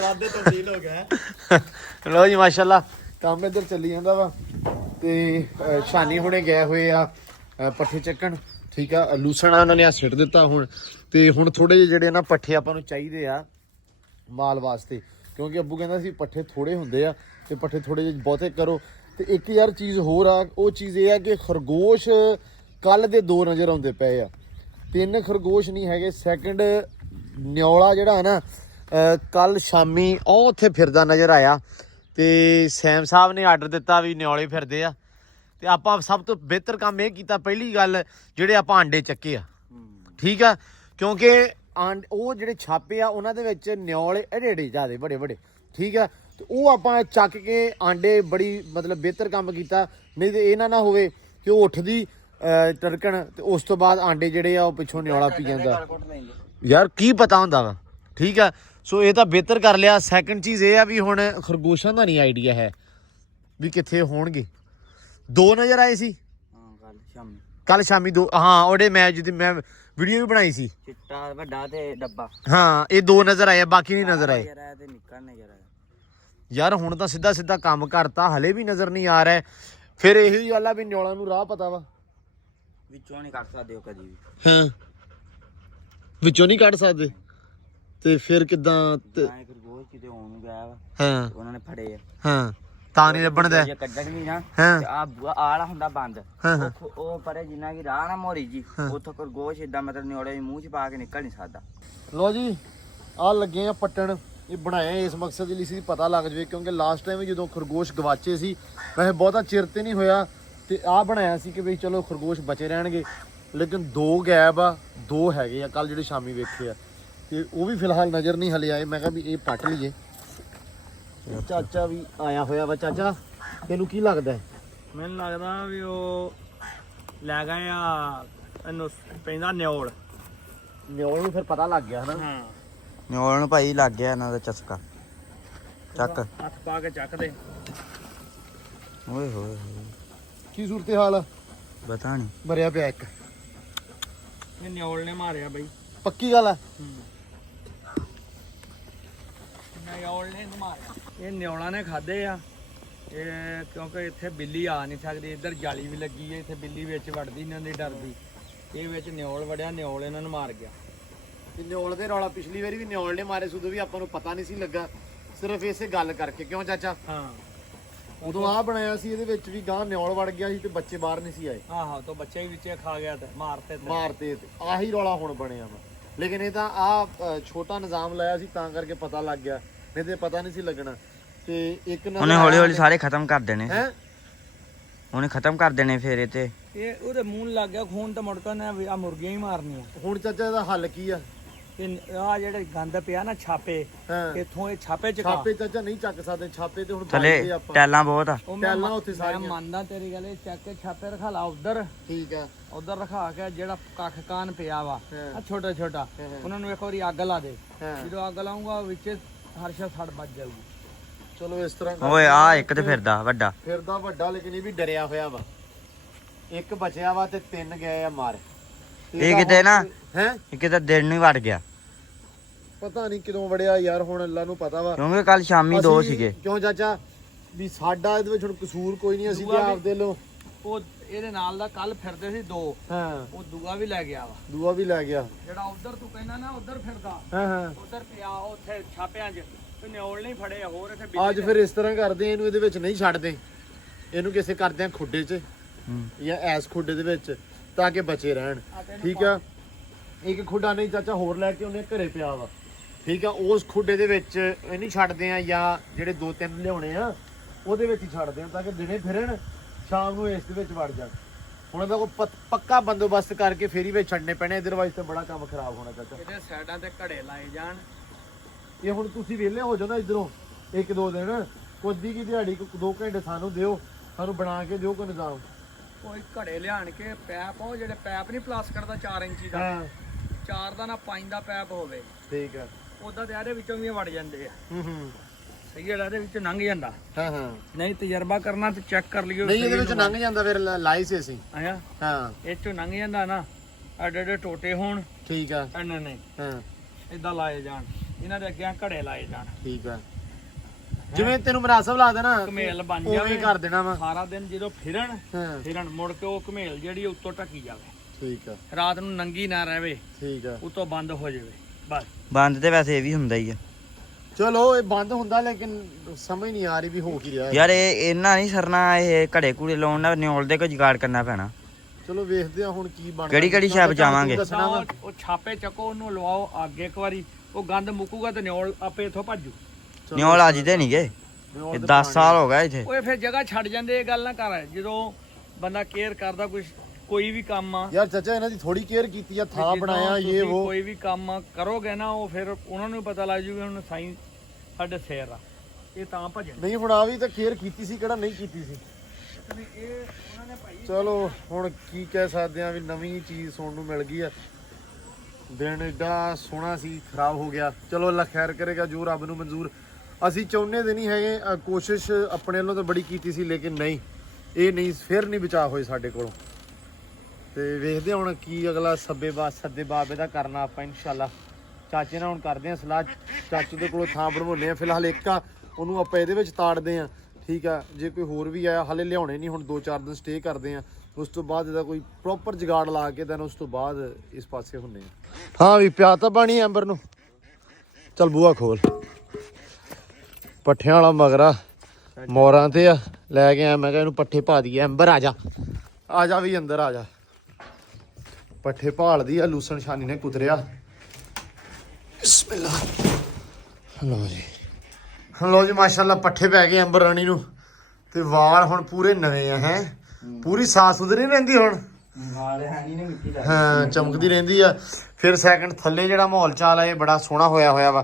ਰਾਦੇ ਤਬਦੀਲ ਹੋ ਗਿਆ। ਲੋ ਜੀ ਮਾਸ਼ਾਅੱਲਾ ਕੰਮ ਇੱਧਰ ਚੱਲੀ ਜਾਂਦਾ ਵਾ ਤੇ ਸ਼ਾਨੀ ਹੁਣੇ ਗਏ ਹੋਏ ਆ ਪੱਠੇ ਚੱਕਣ। ਠੀਕ ਆ ਲੂਸਣਾ ਉਹਨਾਂ ਨੇ ਆ ਸਿੱਟ ਦਿੱਤਾ ਹੁਣ ਤੇ ਹੁਣ ਥੋੜੇ ਜਿਹੇ ਜਿਹੜੇ ਨਾ ਪੱਠੇ ਆਪਾਂ ਨੂੰ ਚਾਹੀਦੇ ਆ ਮਾਲ ਵਾਸਤੇ, ਕਿਉਂਕਿ ਅੱਬੂ ਕਹਿੰਦਾ ਸੀ ਪੱਠੇ ਥੋੜੇ ਹੁੰਦੇ ਆ ਤੇ ਪੱਠੇ ਥੋੜੇ ਜਿਹੇ ਬਹੁਤੇ ਕਰੋ। ਤੇ ਇੱਕ ਯਾਰ ਚੀਜ਼ ਹੋਰ ਆ, ਉਹ ਚੀਜ਼ ਇਹ ਆ ਕਿ ਖਰਗੋਸ਼ ਕੱਲ ਦੇ 2 ਨਜ਼ਰ ਆਉਂਦੇ ਪਏ ਆ। 3 ਖਰਗੋਸ਼ ਨਹੀਂ ਹੈਗੇ। ਸੈਕਿੰਡ ਨਿਓਲਾ ਜਿਹੜਾ ਨਾ ਕੱਲ ਸ਼ਾਮੀ ਉਹ ਉੱਥੇ ਫਿਰਦਾ ਨਜ਼ਰ ਆਇਆ ਤੇ ਸੈਮ ਸਾਹਿਬ ਨੇ ਆਰਡਰ ਦਿੱਤਾ ਵੀ ਨਿਓਲੇ ਫਿਰਦੇ ਆ ਤੇ ਆਪਾਂ ਸਭ ਤੋਂ ਬਿਹਤਰ ਕੰਮ ਇਹ ਕੀਤਾ। ਪਹਿਲੀ ਗੱਲ ਜਿਹੜੇ ਆਪਾਂ ਆਂਡੇ ਚੱਕੇ ਆ, ਠੀਕ ਆ, ਕਿਉਂਕਿ ਉਹ ਜਿਹੜੇ ਛਾਪੇ ਆ ਉਹਨਾਂ ਦੇ ਵਿੱਚ ਨਿਓਲੇ ਏਡੇ ਜ਼ਿਆਦੇ ਵੱਡੇ ਵੱਡੇ, ਠੀਕ ਆ, ਤੇ ਉਹ ਆਪਾਂ ਚੱਕ ਕੇ ਆਂਡੇ ਬੜੀ ਮਤਲਬ ਬਿਹਤਰ ਕੰਮ ਕੀਤਾ। ਨਹੀਂ ਤੇ ਇਹ ਨਾ ਹੋਵੇ ਕਿ ਉਹ ਉੱਠਦੀ ਟਰਕਣ ਤੇ ਉਸ ਤੋਂ ਬਾਅਦ ਆਂਡੇ ਜਿਹੜੇ ਆ ਉਹ ਪਿੱਛੋਂ ਨਿਓਲਾ ਪੀ ਜਾਂਦਾ। ਯਾਰ ਕੀ ਪਤਾ ਹੁੰਦਾ ਵਾ। ਠੀਕ ਆ ਸੋ ਇਹ ਤਾਂ ਬਿਹਤਰ ਕਰ ਲਿਆ। ਸੈਕਿੰਡ ਚੀਜ਼ ਇਹ ਆ ਵੀ ਹੁਣ ਖਰਗੋਸ਼ਾਂ ਦਾ ਨਹੀਂ ਆਈਡੀਆ ਹੈ ਵੀ ਕਿੱਥੇ ਹੋਣਗੇ। 2 ਨਜ਼ਰ ਆਏ ਸੀ ਕੱਲ ਸ਼ਾਮੀ 2। ਹਾਂ ਉਹਦੇ ਮੈਂ ਜਿਹਦੀ ਮੈਂ ਵੀਡੀਓ ਵੀ ਬਣਾਈ ਸੀ ਚਿੱਟਾ ਵੱਡਾ ਤੇ ਡੱਬਾ। ਹਾਂ ਇਹ 2 ਨਜ਼ਰ ਆਏ, ਬਾਕੀ ਨਹੀਂ ਨਜ਼ਰ ਆਏ। ਤੇ ਨਿੱਕਾ ਨਜ਼ਰ ਆਇਆ ਯਾਰ ਹੁਣ ਤਾਂ ਸਿੱਧਾ ਸਿੱਧਾ ਕੰਮ ਕਰਤਾ, ਹਲੇ ਵੀ ਨਜ਼ਰ ਨਹੀਂ ਆ ਰਿਹਾ। ਫਿਰ ਇਹੀ ਗੱਲ ਆ ਵੀ ਨਿਓਲਾਂ ਨੂੰ ਰਾਹ ਪਤਾ ਵਾ, ਵਿੱਚੋਂ ਨਹੀਂ ਕੱਢ ਸਕਦੇ ਉਹ ਕਦੀ ਵੀ। ਹਾਂ ਵਿੱਚੋਂ ਨਹੀਂ ਕੱਢ ਸਕਦੇ ਤੇ ਫਿਰ ਕਿੱਦਾਂ? ਖਰਗੋਸ਼ ਕਿਤੇ ਹੋਣ ਗਿਆ ਵਾ, ਹਾਂ ਉਹਨਾਂ ਨੇ ਫੜੇ ਆ। ਹਾਂ ਤਾਂ ਨਹੀਂ ਲੱਭਣ ਦਾ ਜੇ ਕੱਢਣ ਵੀ ਨਾ ਹਾਂ ਤੇ ਆ ਆਲਾ ਹੁੰਦਾ ਬੰਦ ਹਾਂ ਹਾਂ ਉਹ ਪਰੇ ਜਿੰਨਾ ਕੀ ਰਾਹ ਨਾ ਮੋਰੀ ਜੀ ਉੱਥੋਂ ਖਰਗੋਸ਼ ਇਦਾਂ ਮਤਲਬ ਨਿਓੜੇ ਮੂੰਹ ਚ ਪਾ ਕੇ ਨਿਕਲ ਨਹੀਂ ਸਕਦਾ। ਲੋ ਜੀ ਆ ਲੱਗੇ ਆ ਪੱਟਣ। ਇਹ ਬਣਾਏ ਇਸ ਮਕਸਦ ਲਈ ਸੀ ਪਤਾ ਲੱਗ ਜਵੇ, ਕਿਉਂਕਿ ਲਾਸਟ ਟਾਈਮ ਜਦੋਂ ਖਰਗੋਸ਼ ਗਵਾਚੇ ਸੀ ਵੈਸੇ ਬਹੁਤਾ ਚਿਰ ਤੇ ਨਹੀਂ ਹੋਇਆ ਤੇ ਆ ਬਣਾਇਆ ਸੀ ਕਿ ਬਈ ਚਲੋ ਖਰਗੋਸ਼ ਬਚੇ ਰਹਿਣਗੇ, ਲੇਕਿਨ 2 ਗਾਇਬ ਆ 2 ਹੈਗੇ ਆ ਕੱਲ ਜਿਹੜੇ ਸ਼ਾਮੀ ਵੇਖੇ ਆ ਤੇ ਉਹ ਵੀ ਫਿਲਹਾਲ ਨਜ਼ਰ ਨਹੀਂ ਹਲੇ ਆਏ। ਮੈਂ ਕਿਹਾ ਵੀ ਇਹ ਪੱਟ ਲਈਏ। ਚਾਚਾ ਵੀ ਆਇਆ ਹੋਇਆ ਵਾ। ਚਾਚਾ ਤੈਨੂੰ ਕੀ ਲੱਗਦਾ ਹੈ? ਮੈਨੂੰ ਲੱਗਦਾ ਵੀ ਉਹ ਲੈ ਗਏ ਆ ਇਹਨੂੰ ਪੈਂਦਾ ਨਿਓਲ। ਨਿਓਲ ਨੂੰ ਫਿਰ ਪਤਾ ਲੱਗ ਗਿਆ ਹਨਾ। ਹਾਂ ਨਿਓਲ ਨੂੰ ਭਾਈ ਲੱਗ ਗਿਆ ਇਹਨਾਂ ਦਾ ਚਸਕਾ। ਚੱਕ ਹੱਥ ਪਾ ਕੇ ਚੱਕਦੇ। ਓਏ ਹੋਏ ਕੀ ਸੂਰਤ ਹਾਲ ਆ? ਪਤਾ ਨਹੀਂ ਮਰਿਆ ਪਿਆ ਇੱਕ। ਇਹ ਨਿਓਲ ਨੇ ਮਾਰਿਆ ਬਈ। ਪੱਕੀ ਗੱਲ ਆ? ਨਿਓਲ ਨੇ ਇਹਨੂੰ ਮਾਰਿਆ। ਇਹ ਨਿਓਲਾਂ ਨੇ ਖਾਦੇ ਆ ਇਹ, ਕਿਉਂਕਿ ਇੱਥੇ ਬਿੱਲੀ ਆ ਨਹੀਂ ਸਕਦੀ। ਇੱਧਰ ਜਾਲੀ ਵੀ ਲੱਗੀ ਹੈ, ਇੱਥੇ ਬਿੱਲੀ ਵਿੱਚ ਵੜਦੀ ਨਹੀਂ ਹੁੰਦੀ, ਡਰਦੀ। ਇਹ ਵਿੱਚ ਨਿਓਲ ਵੜਿਆ, ਨਿਓਲ ਇਹਨਾਂ ਨੂੰ ਮਾਰ ਗਿਆ। ਤੇ ਨਿਓਲ ਦੇ ਰੌਲਾ ਪਿਛਲੀ ਵਾਰੀ ਵੀ ਨਿਓਲ ਨੇ ਮਾਰੇ ਸੀ, ਉਦੋਂ ਵੀ ਆਪਾਂ ਨੂੰ ਪਤਾ ਨਹੀਂ ਸੀ ਲੱਗਾ, ਸਿਰਫ ਇਸੇ ਗੱਲ ਕਰਕੇ। ਕਿਉਂ ਚਾਚਾ? ਹਾਂ ਉਦੋਂ ਆ ਬਣਾਇਆ ਸੀ, ਇਹਦੇ ਵਿੱਚ ਵੀ ਗਾਂ ਨਿਓਲ ਵੜ ਗਿਆ ਸੀ ਤੇ ਬੱਚੇ ਬਾਹਰ ਨਹੀਂ ਸੀ ਆਏ, ਆਹੋ ਤੋਂ ਬੱਚੇ ਵੀ ਵਿੱਚੇ ਖਾ ਗਿਆ ਤੇ ਮਾਰਤੇ ਤੇ। ਮਾਰਤੇ ਤੇ ਆਹੀ ਰੌਲਾ ਹੁਣ ਬਣਿਆ ਵਾ। ਲੇਕਿਨ ਇਹ ਤਾਂ ਆ ਛੋਟਾ ਨਿਜ਼ਾਮ ਲਾਇਆ ਸੀ ਤਾਂ ਕਰਕੇ ਪਤਾ ਲੱਗ ਗਿਆ, ਨਹੀਂ ਤੇ ਪਤਾ ਨਹੀਂ ਸੀ ਲੱਗਣਾ। ਤੇ ਇੱਕ ਉਹਨੇ ਹੌਲੀ ਹੌਲੀ ਸਾਰੇ ਖਤਮ ਕਰ ਦੇਣੇ। ਹੈ ਉਹਨੇ ਖਤਮ ਕਰ ਦੇਣੇ ਫੇਰ ਇਹ ਤੇ ਇਹ ਉਹਦੇ ਮੂੰਹ ਨੂੰ ਲੱਗ ਗਿਆ ਖੂਨ ਤੇ ਮੁੜ ਕੇ ਉਹਨੇ ਆ ਮੁਰਗੀਆਂ ਹੀ ਮਾਰਨੀਆਂ। ਹੁਣ ਚਾਚਾ ਇਹਦਾ ਹੱਲ ਕੀ ਆ? ਇਹ ਆ ਜਿਹੜੇ ਗੰਦ ਪਿਆ ਨਾ ਛਾਪੇ, ਹਾਂ ਇੱਥੋਂ ਇਹ ਛਾਪੇ ਚਕਾ। ਛਾਪੇ ਚਾਚਾ ਨਹੀਂ ਚੱਕ ਸਕਦੇ, ਛਾਪੇ ਤੇ ਹੁਣ ਥੱਲੇ ਬੰਦੇ ਆਪਾਂ। ਟੈਲਾਂ ਬਹੁਤ ਆ। ਉਹ ਮੈਂ ਟੈਲਾਂ ਉੱਥੇ ਮੈਂ ਸਾਰੀਆਂ। ਮੰਨਦਾ ਤੇਰੀ ਗੱਲ। ਇਹ ਚੱਕ ਕੇ ਛਾਪੇ ਰਖਾ ਲਾ ਉਧਰ, ਠੀਕ ਆ। ਉਧਰ ਰਖਾ ਕੇ ਜਿਹੜਾ ਕੱਖ ਕਾਨ ਪਿਆ ਵਾ ਹਾਂ। ਆ ਛੋਟਾ ਛੋਟਾ, ਹਾਂ। ਉਹਨਾਂ ਨੂੰ ਇੱਕ ਵਾਰੀ ਅੱਗ ਲਾ ਦੇ। ਹਾਂ ਜਦੋਂ ਅੱਗ ਲਾਉਂਗਾ ਵਿੱਚ ਹਰਸ਼ਾ ਸੜ ਵੱਜ ਜਾਊਗੀ। ਚਲੋ ਇਸ ਤਰ੍ਹਾਂ ਓਏ ਆ ਇੱਕ ਤੇ ਫਿਰਦਾ ਵੱਡਾ। ਫਿਰਦਾ ਵੱਡਾ, ਲੇਕਿਨ ਇਹ ਵੀ ਡਰਿਆ ਹੋਇਆ ਵਾ। ਇੱਕ ਬਚਿਆ ਵਾ ਤੇ 3 ਗਏ ਆ ਮਾਰ। ਇਹ ਕਿਤੇ ਨਾ ਹੈ ਇਹ ਕਿਤੇ ਦਿਨ ਨੂੰ ਹੀ ਵੜ ਗਿਆ, ਪਤਾ ਨਹੀਂ ਕਿਦੋਂ ਵੜਿਆ ਯਾਰ, ਹੁਣ ਅੱਲਾ ਨੂੰ ਪਤਾ ਵਾ। ਕਿਉਂਕਿ ਕੱਲ ਸ਼ਾਮੀ 2 ਅਸੀਂ ਸੀਗੇ। ਕਿਉਂ ਚਾਚਾ ਵੀ ਸਾਡਾ ਇਹਦੇ ਵਿੱਚ ਹੁਣ ਕਸੂਰ ਕੋਈ ਨਹੀਂ, ਅਸੀਂ ਤੇ ਦੂਆ ਵੀ- ਆਪਦੇ ਲੋ। ਉਹ ਇਹਦੇ ਨਾਲ ਦਾ ਕੱਲ ਫਿਰਦੇ ਸੀ 2, ਹਾਂ ਉਹ ਦੂਆ ਵੀ ਲੈ ਗਿਆ ਵਾ। ਦੂਆ ਵੀ ਲੈ ਗਿਆ। ਜਿਹੜਾ ਉਧਰ ਤੂੰ ਕਹਿੰਦਾ ਨਾ ਉਧਰ ਫਿਰਦਾ, ਹਾਂ ਹਾਂ ਉਧਰ ਪਿਆ ਉੱਥੇ ਛਾਪਿਆਂ 'ਚ ਤੇ ਨਿਓਲ ਨਹੀਂ ਫੜੇ ਹੋਰ ਇੱਥੇ ਅੱਜ ਫਿਰ ਇਸ ਤਰ੍ਹਾਂ ਕਰਦੇ ਆ, ਇਹਨੂੰ ਇਹਦੇ ਵਿੱਚ ਨਹੀਂ ਛੱਡਦੇ, ਇਹਨੂੰ ਕਿਸੇ ਕਰਦੇ ਆ ਖੁੱਡੇ 'ਚ ਜਾਂ ਐਸ ਖੁੱਡੇ ਦੇ ਵਿੱਚ, ਤਾਂ ਕਿ ਬਚੇ ਰਹਿਣ। ਠੀਕ ਆ। ਇੱਕ ਖੁੱਡਾ ਨਹੀਂ ਚਾਚਾ ਹੋਰ ਲੈ ਕੇ ਉਹਨੇ ਘਰੇ ਪਿਆ ਵਾ, ਠੀਕ ਆ। ਉਸ ਖੁੱਡੇ ਦੇ ਵਿੱਚ ਇਹ ਨਹੀਂ ਛੱਡਦੇ ਆ, ਜਾਂ ਜਿਹੜੇ 2-3 ਲਿਆਉਣੇ ਆ ਉਹਦੇ ਵਿੱਚ ਹੀ ਛੱਡਦੇ ਆ, ਤਾਂ ਕਿ ਦਿਨੇ ਫਿਰਨ ਸ਼ਾਮ ਨੂੰ ਇਸ ਦੇ ਵਿੱਚ ਵੜ ਜਾਣ। ਹੁਣ ਇਹਦਾ ਕੋਈ ਪੱਕਾ ਬੰਦੋਬਸਤ ਕਰਕੇ ਫੇਰ ਹੀ ਵਿੱਚ ਛੱਡਨੇ ਪੈਣੇ, ਅਦਰਵਾਈਜ਼ ਤੇ ਬੜਾ ਕੰਮ ਖਰਾਬ ਹੋਣਾ ਚਾਚਾ। ਇਹਦੇ ਸਾਈਡਾਂ ਤੇ ਘੜੇ ਲਾਏ ਜਾਣ। ਇਹ ਹੁਣ ਤੁਸੀਂ ਵਿਹਲੇ ਹੋ ਜਾਓ ਨਾ ਇਧਰੋਂ 1-2 ਦਿਨ, ਕੁੱਦੀ ਕੀ ਦਿਹਾੜੀ 2 ਘੰਟੇ ਸਾਨੂੰ ਦਿਓ, ਸਾਨੂੰ ਬਣਾ ਕੇ ਦਿਓ ਕੋਈ ਨਿਜ਼ਾਮ। ਕੋਈ ਘੜੇ ਲਿਆਣ ਕੇ ਪੈਪ, ਉਹ ਜਿਹੜੇ ਪੈਪ ਨਹੀਂ ਪਲਾਸਟਿਕ ਦਾ 4 ਇੰਚੀ ਦਾ, ਹਾਂ 4 ਦਾ ਨਾ 5 ਦਾ ਪੈਪ ਹੋਵੇ, ਠੀਕ ਆ। ਉਦਾਂ ਤੇ ਇਹਦੇ ਵਿੱਚੋਂ ਵੀ ਵੜ ਜਾਂਦੇ ਆ। ਹੂੰ ਸਹੀ ਜਿਹੜਾ ਇਹਦੇ ਵਿੱਚ ਲੰਘ ਜਾਂਦਾ। ਹਾਂ ਹਾਂ ਨਹੀਂ ਤਜਰਬਾ ਕਰਨਾ ਤੇ ਚੈੱਕ ਕਰ ਲਿਓ। ਨਹੀਂ ਇਹਦੇ ਵਿੱਚ ਲੰਘ ਜਾਂਦਾ, ਫਿਰ ਲਾਈ ਸੀ ਅਸੀਂ। ਆਇਆ ਹਾਂ ਇਹ ਚੋਂ ਲੰਘ ਜਾਂਦਾ ਨਾ, ਐਡੇ ਐਡੇ ਟੋਟੇ ਹੋਣ ਠੀਕ ਆ। ਇਹਨਾਂ ਨੇ ਹਾਂ ਇਦਾਂ ਲਾਏ ਜਾਣ, ਇਹਨਾਂ ਦੇ ਅੱਗੇ ਘੜੇ ਲਾਏ ਜਾਣ। ਠੀਕ ਆ। ਜਿਵੇਂ ਤੈਨੂੰ ਮਨਾਸਬ ਲਾ ਦੇਣਾ ਘਮੇਲ ਬਣ ਉਵੇਂ ਜਾਵੇ, ਕਰ ਦੇਣਾ ਵਾ। ਸਾਰਾ ਦਿਨ ਜਦੋਂ ਫਿਰਨ ਹਾਂ ਮੁੜ ਕੇ ਉਹ ਘਮੇਲ ਜਿਹੜੀ ਉੱਤੋਂ ਢੱਕੀ ਜਾਵੇ, ਠੀਕ ਆ ਰਾਤ ਨੂੰ ਨੰਗੀ ਨਾ ਰਹੇ, ਠੀਕ ਆ। ਉੱਤੋਂ ਬੰਦ ਹੋ ਜਾਵੇ ਬਸ। ਬੰਦ ਤੇ ਵੈਸੇ ਇਹ ਵੀ ਹੁੰਦਾ ਹੀ ਆ। ਚਲੋ ਇਹ ਬੰਦ ਹੁੰਦਾ, ਲੇਕਿਨ ਸਮਝ ਨਹੀਂ ਆ ਰਹੀ ਵੀ ਹੋ ਕੀ ਰਿਹਾ ਹੈ। ਯਾਰ ਇਹ ਇਹਨਾਂ ਨਹੀਂ ਸਰਨਾ, ਇਹ ਘੜੇ ਘੂੜੇ ਲਾਉਣ ਦਾ ਨਿਓਲ ਦੇ ਕੋਈ ਜੁਗਾੜ ਕਰਨਾ ਪੈਣਾ। ਚਲੋ ਵੇਖਦੇ ਆ ਹੁਣ ਕੀ ਬਣਦਾ। ਕਿਹੜੀ ਸ਼ੈ ਬਚਾਵਾਂਗੇ। ਦੱਸਣਾ ਵਾ। ਉਹ ਛਾਪੇ ਚੱਕੋ, ਉਹਨੂੰ ਲਵਾਓ ਅੱਗੇ ਇੱਕ ਵਾਰੀ, ਉਹ ਗੰਦ ਮੁੱਕੂਗਾ ਤੇ ਨਿਓਲ ਆਪੇ ਇੱਥੋਂ ਭੱਜੂ। ਨਿਓਲ ਅੱਜ ਦੇ ਨਹੀਂ ਗਏ, ਇਹ 10 ਸਾਲ ਹੋ ਗਏ ਇੱਥੇ। ਓਏ ਫਿਰ ਜਗ੍ਹਾ ਛੱਡ ਜਾਂਦੇ, ਇਹ ਗੱਲ ਨਾ ਕਰ। ਜਦੋਂ ਬੰਦਾ ਕੇਅਰ ਕਰਦਾ ਕੋਈ ਵੀ ਕੰਮ ਆ, ਯਾਰ ਚਾਚਾ ਇਹਨਾਂ ਦੀ ਥੋੜੀ ਕੇਅਰ ਕੀਤੀ ਆ, ਥਾਂ ਜਦੋਂ ਬਣਾਇਆ ਇਹ ਤੁਸੀਂ ਉਹ। ਕੋਈ ਵੀ ਕੰਮ ਕਰੋਗੇ ਨਾ, ਉਹ ਫਿਰ ਉਹਨਾਂ ਨੂੰ ਪਤਾ ਲੱਗ ਜੂਗਾ ਹੁਣ ਸਾਈਂ ਸਾਡੇ ਸਿਰ ਆ, ਇਹ ਤਾਂ ਭਜਣ। ਨਹੀਂ ਹੁਣ ਆ ਵੀ ਤਾਂ ਕੇਅਰ ਕੀਤੀ ਸੀ, ਕਿਹੜਾ ਨਹੀਂ ਕੀਤੀ ਸੀ। ਇਹ ਉਹਨਾਂ ਨੇ ਭਾਈ ਚਲੋ ਹੁਣ ਕੀ ਕਹਿ ਸਕਦੇ ਆ, ਵੀ ਨਵੀਂ ਚੀਜ਼ ਸੁਣਨ ਨੂੰ ਮਿਲ ਗਈ ਆ। ਦਿਨ ਏਡਾ ਸੋਹਣਾ ਸੀ, ਖਰਾਬ ਹੋ ਗਿਆ। ਚਲੋ ਅੱਲਾ ਖੈਰ ਕਰੇਗਾ, ਜੋ ਰੱਬ ਨੂੰ ਮਨਜ਼ੂਰ। ਅਸੀਂ ਚਾਹੁੰਦੇ ਤੇ ਨਹੀਂ ਹੈਗੇ, ਕੋਸ਼ਿਸ਼ ਆਪਣੇ ਵੱਲੋਂ ਤਾਂ ਬੜੀ ਕੀਤੀ ਸੀ, ਲੇਕਿਨ ਨਹੀਂ, ਇਹ ਨਹੀਂ, ਫਿਰ ਨਹੀਂ ਬਚਾਅ ਹੋਏ ਸਾਡੇ ਕੋਲੋਂ। ਤੇ ਵੇਖਦੇ ਹੁਣ ਕੀ ਅਗਲਾ ਸੱਦੇ ਬਾਬੇ ਦਾ ਕਰਨਾ ਆਪਾਂ ਇਨਸ਼ਾਅੱਲਾ। ਚਾਚੇ ਨਾਲ ਹੁਣ ਕਰਦੇ ਆ ਸਲਾਹ, ਚਾਚੇ ਦੇ ਕੋਲੋਂ ਥਾਂ ਬਣਵਾਉਂਦੇ ਆ। ਫਿਲਹਾਲ ਇੱਕ ਆ, ਉਹਨੂੰ ਆਪਾਂ ਇਹਦੇ ਵਿੱਚ ਤਾੜਦੇ ਆ, ਠੀਕ ਆ। ਜੇ ਕੋਈ ਹੋਰ ਵੀ ਆਇਆ, ਹਾਲੇ ਲਿਆਉਣੇ ਨਹੀਂ, ਹੁਣ 2-4 ਦਿਨ ਸਟੇ ਕਰਦੇ ਆ। ਉਸ ਤੋਂ ਬਾਅਦ ਇਹਦਾ ਕੋਈ ਪ੍ਰੋਪਰ ਜੁਗਾੜ ਲਾ ਕੇ ਦੈਨ ਉਸ ਤੋਂ ਬਾਅਦ ਇਸ ਪਾਸੇ ਹੁੰਨੇ ਆ। ਹਾਂ ਵੀ ਪਿਆ ਤਾਂ ਪਾਣੀ ਐਂਬਰ ਨੂੰ। ਚੱਲ ਬੂਹਾ ਖੋਲ। ਪੱਠਿਆਂ ਵਾਲਾ ਮਗਰਾ ਮੋਰਾਂ ਤੇ ਆ ਲੈ ਕੇ ਆਇਆ ਮੈਂ ਕਿਹਾ ਇਹਨੂੰ ਪੱਠੇ ਪਾ ਦਈਏ। ਅੰਬਰ ਆ ਜਾ ਵੀ ਅੰਦਰ ਆ ਜਾ। ਪੱਠੇ ਭਾਲਦੀ ਆ ਲੂਸਣ ਛਾਨੀ ਨੇ ਕੁਤਰਿਆ। ਬਿਸਮਿਲ੍ਲਾ। ਲਓ ਜੀ ਮਾਸ਼ਾਅੱਲਾ ਪੱਠੇ ਪੈ ਗਏ ਅੰਬਰ ਰਾਣੀ ਨੂੰ ਤੇ ਵਾਲ ਹੁਣ ਪੂਰੇ ਨਵੇਂ ਆ ਹੈ ਪੂਰੀ ਸਾਫ ਸੁਥਰੀ ਰਹਿੰਦੀ ਹੁਣ। ਹਾਂ ਚਮਕਦੀ ਰਹਿੰਦੀ ਆ। ਫਿਰ ਸੈਕਿੰਡ ਥੱਲੇ ਜਿਹੜਾ ਮਾਹੌਲ ਚਾਲ ਆ ਇਹ ਬੜਾ ਸੋਹਣਾ ਹੋਇਆ ਵਾ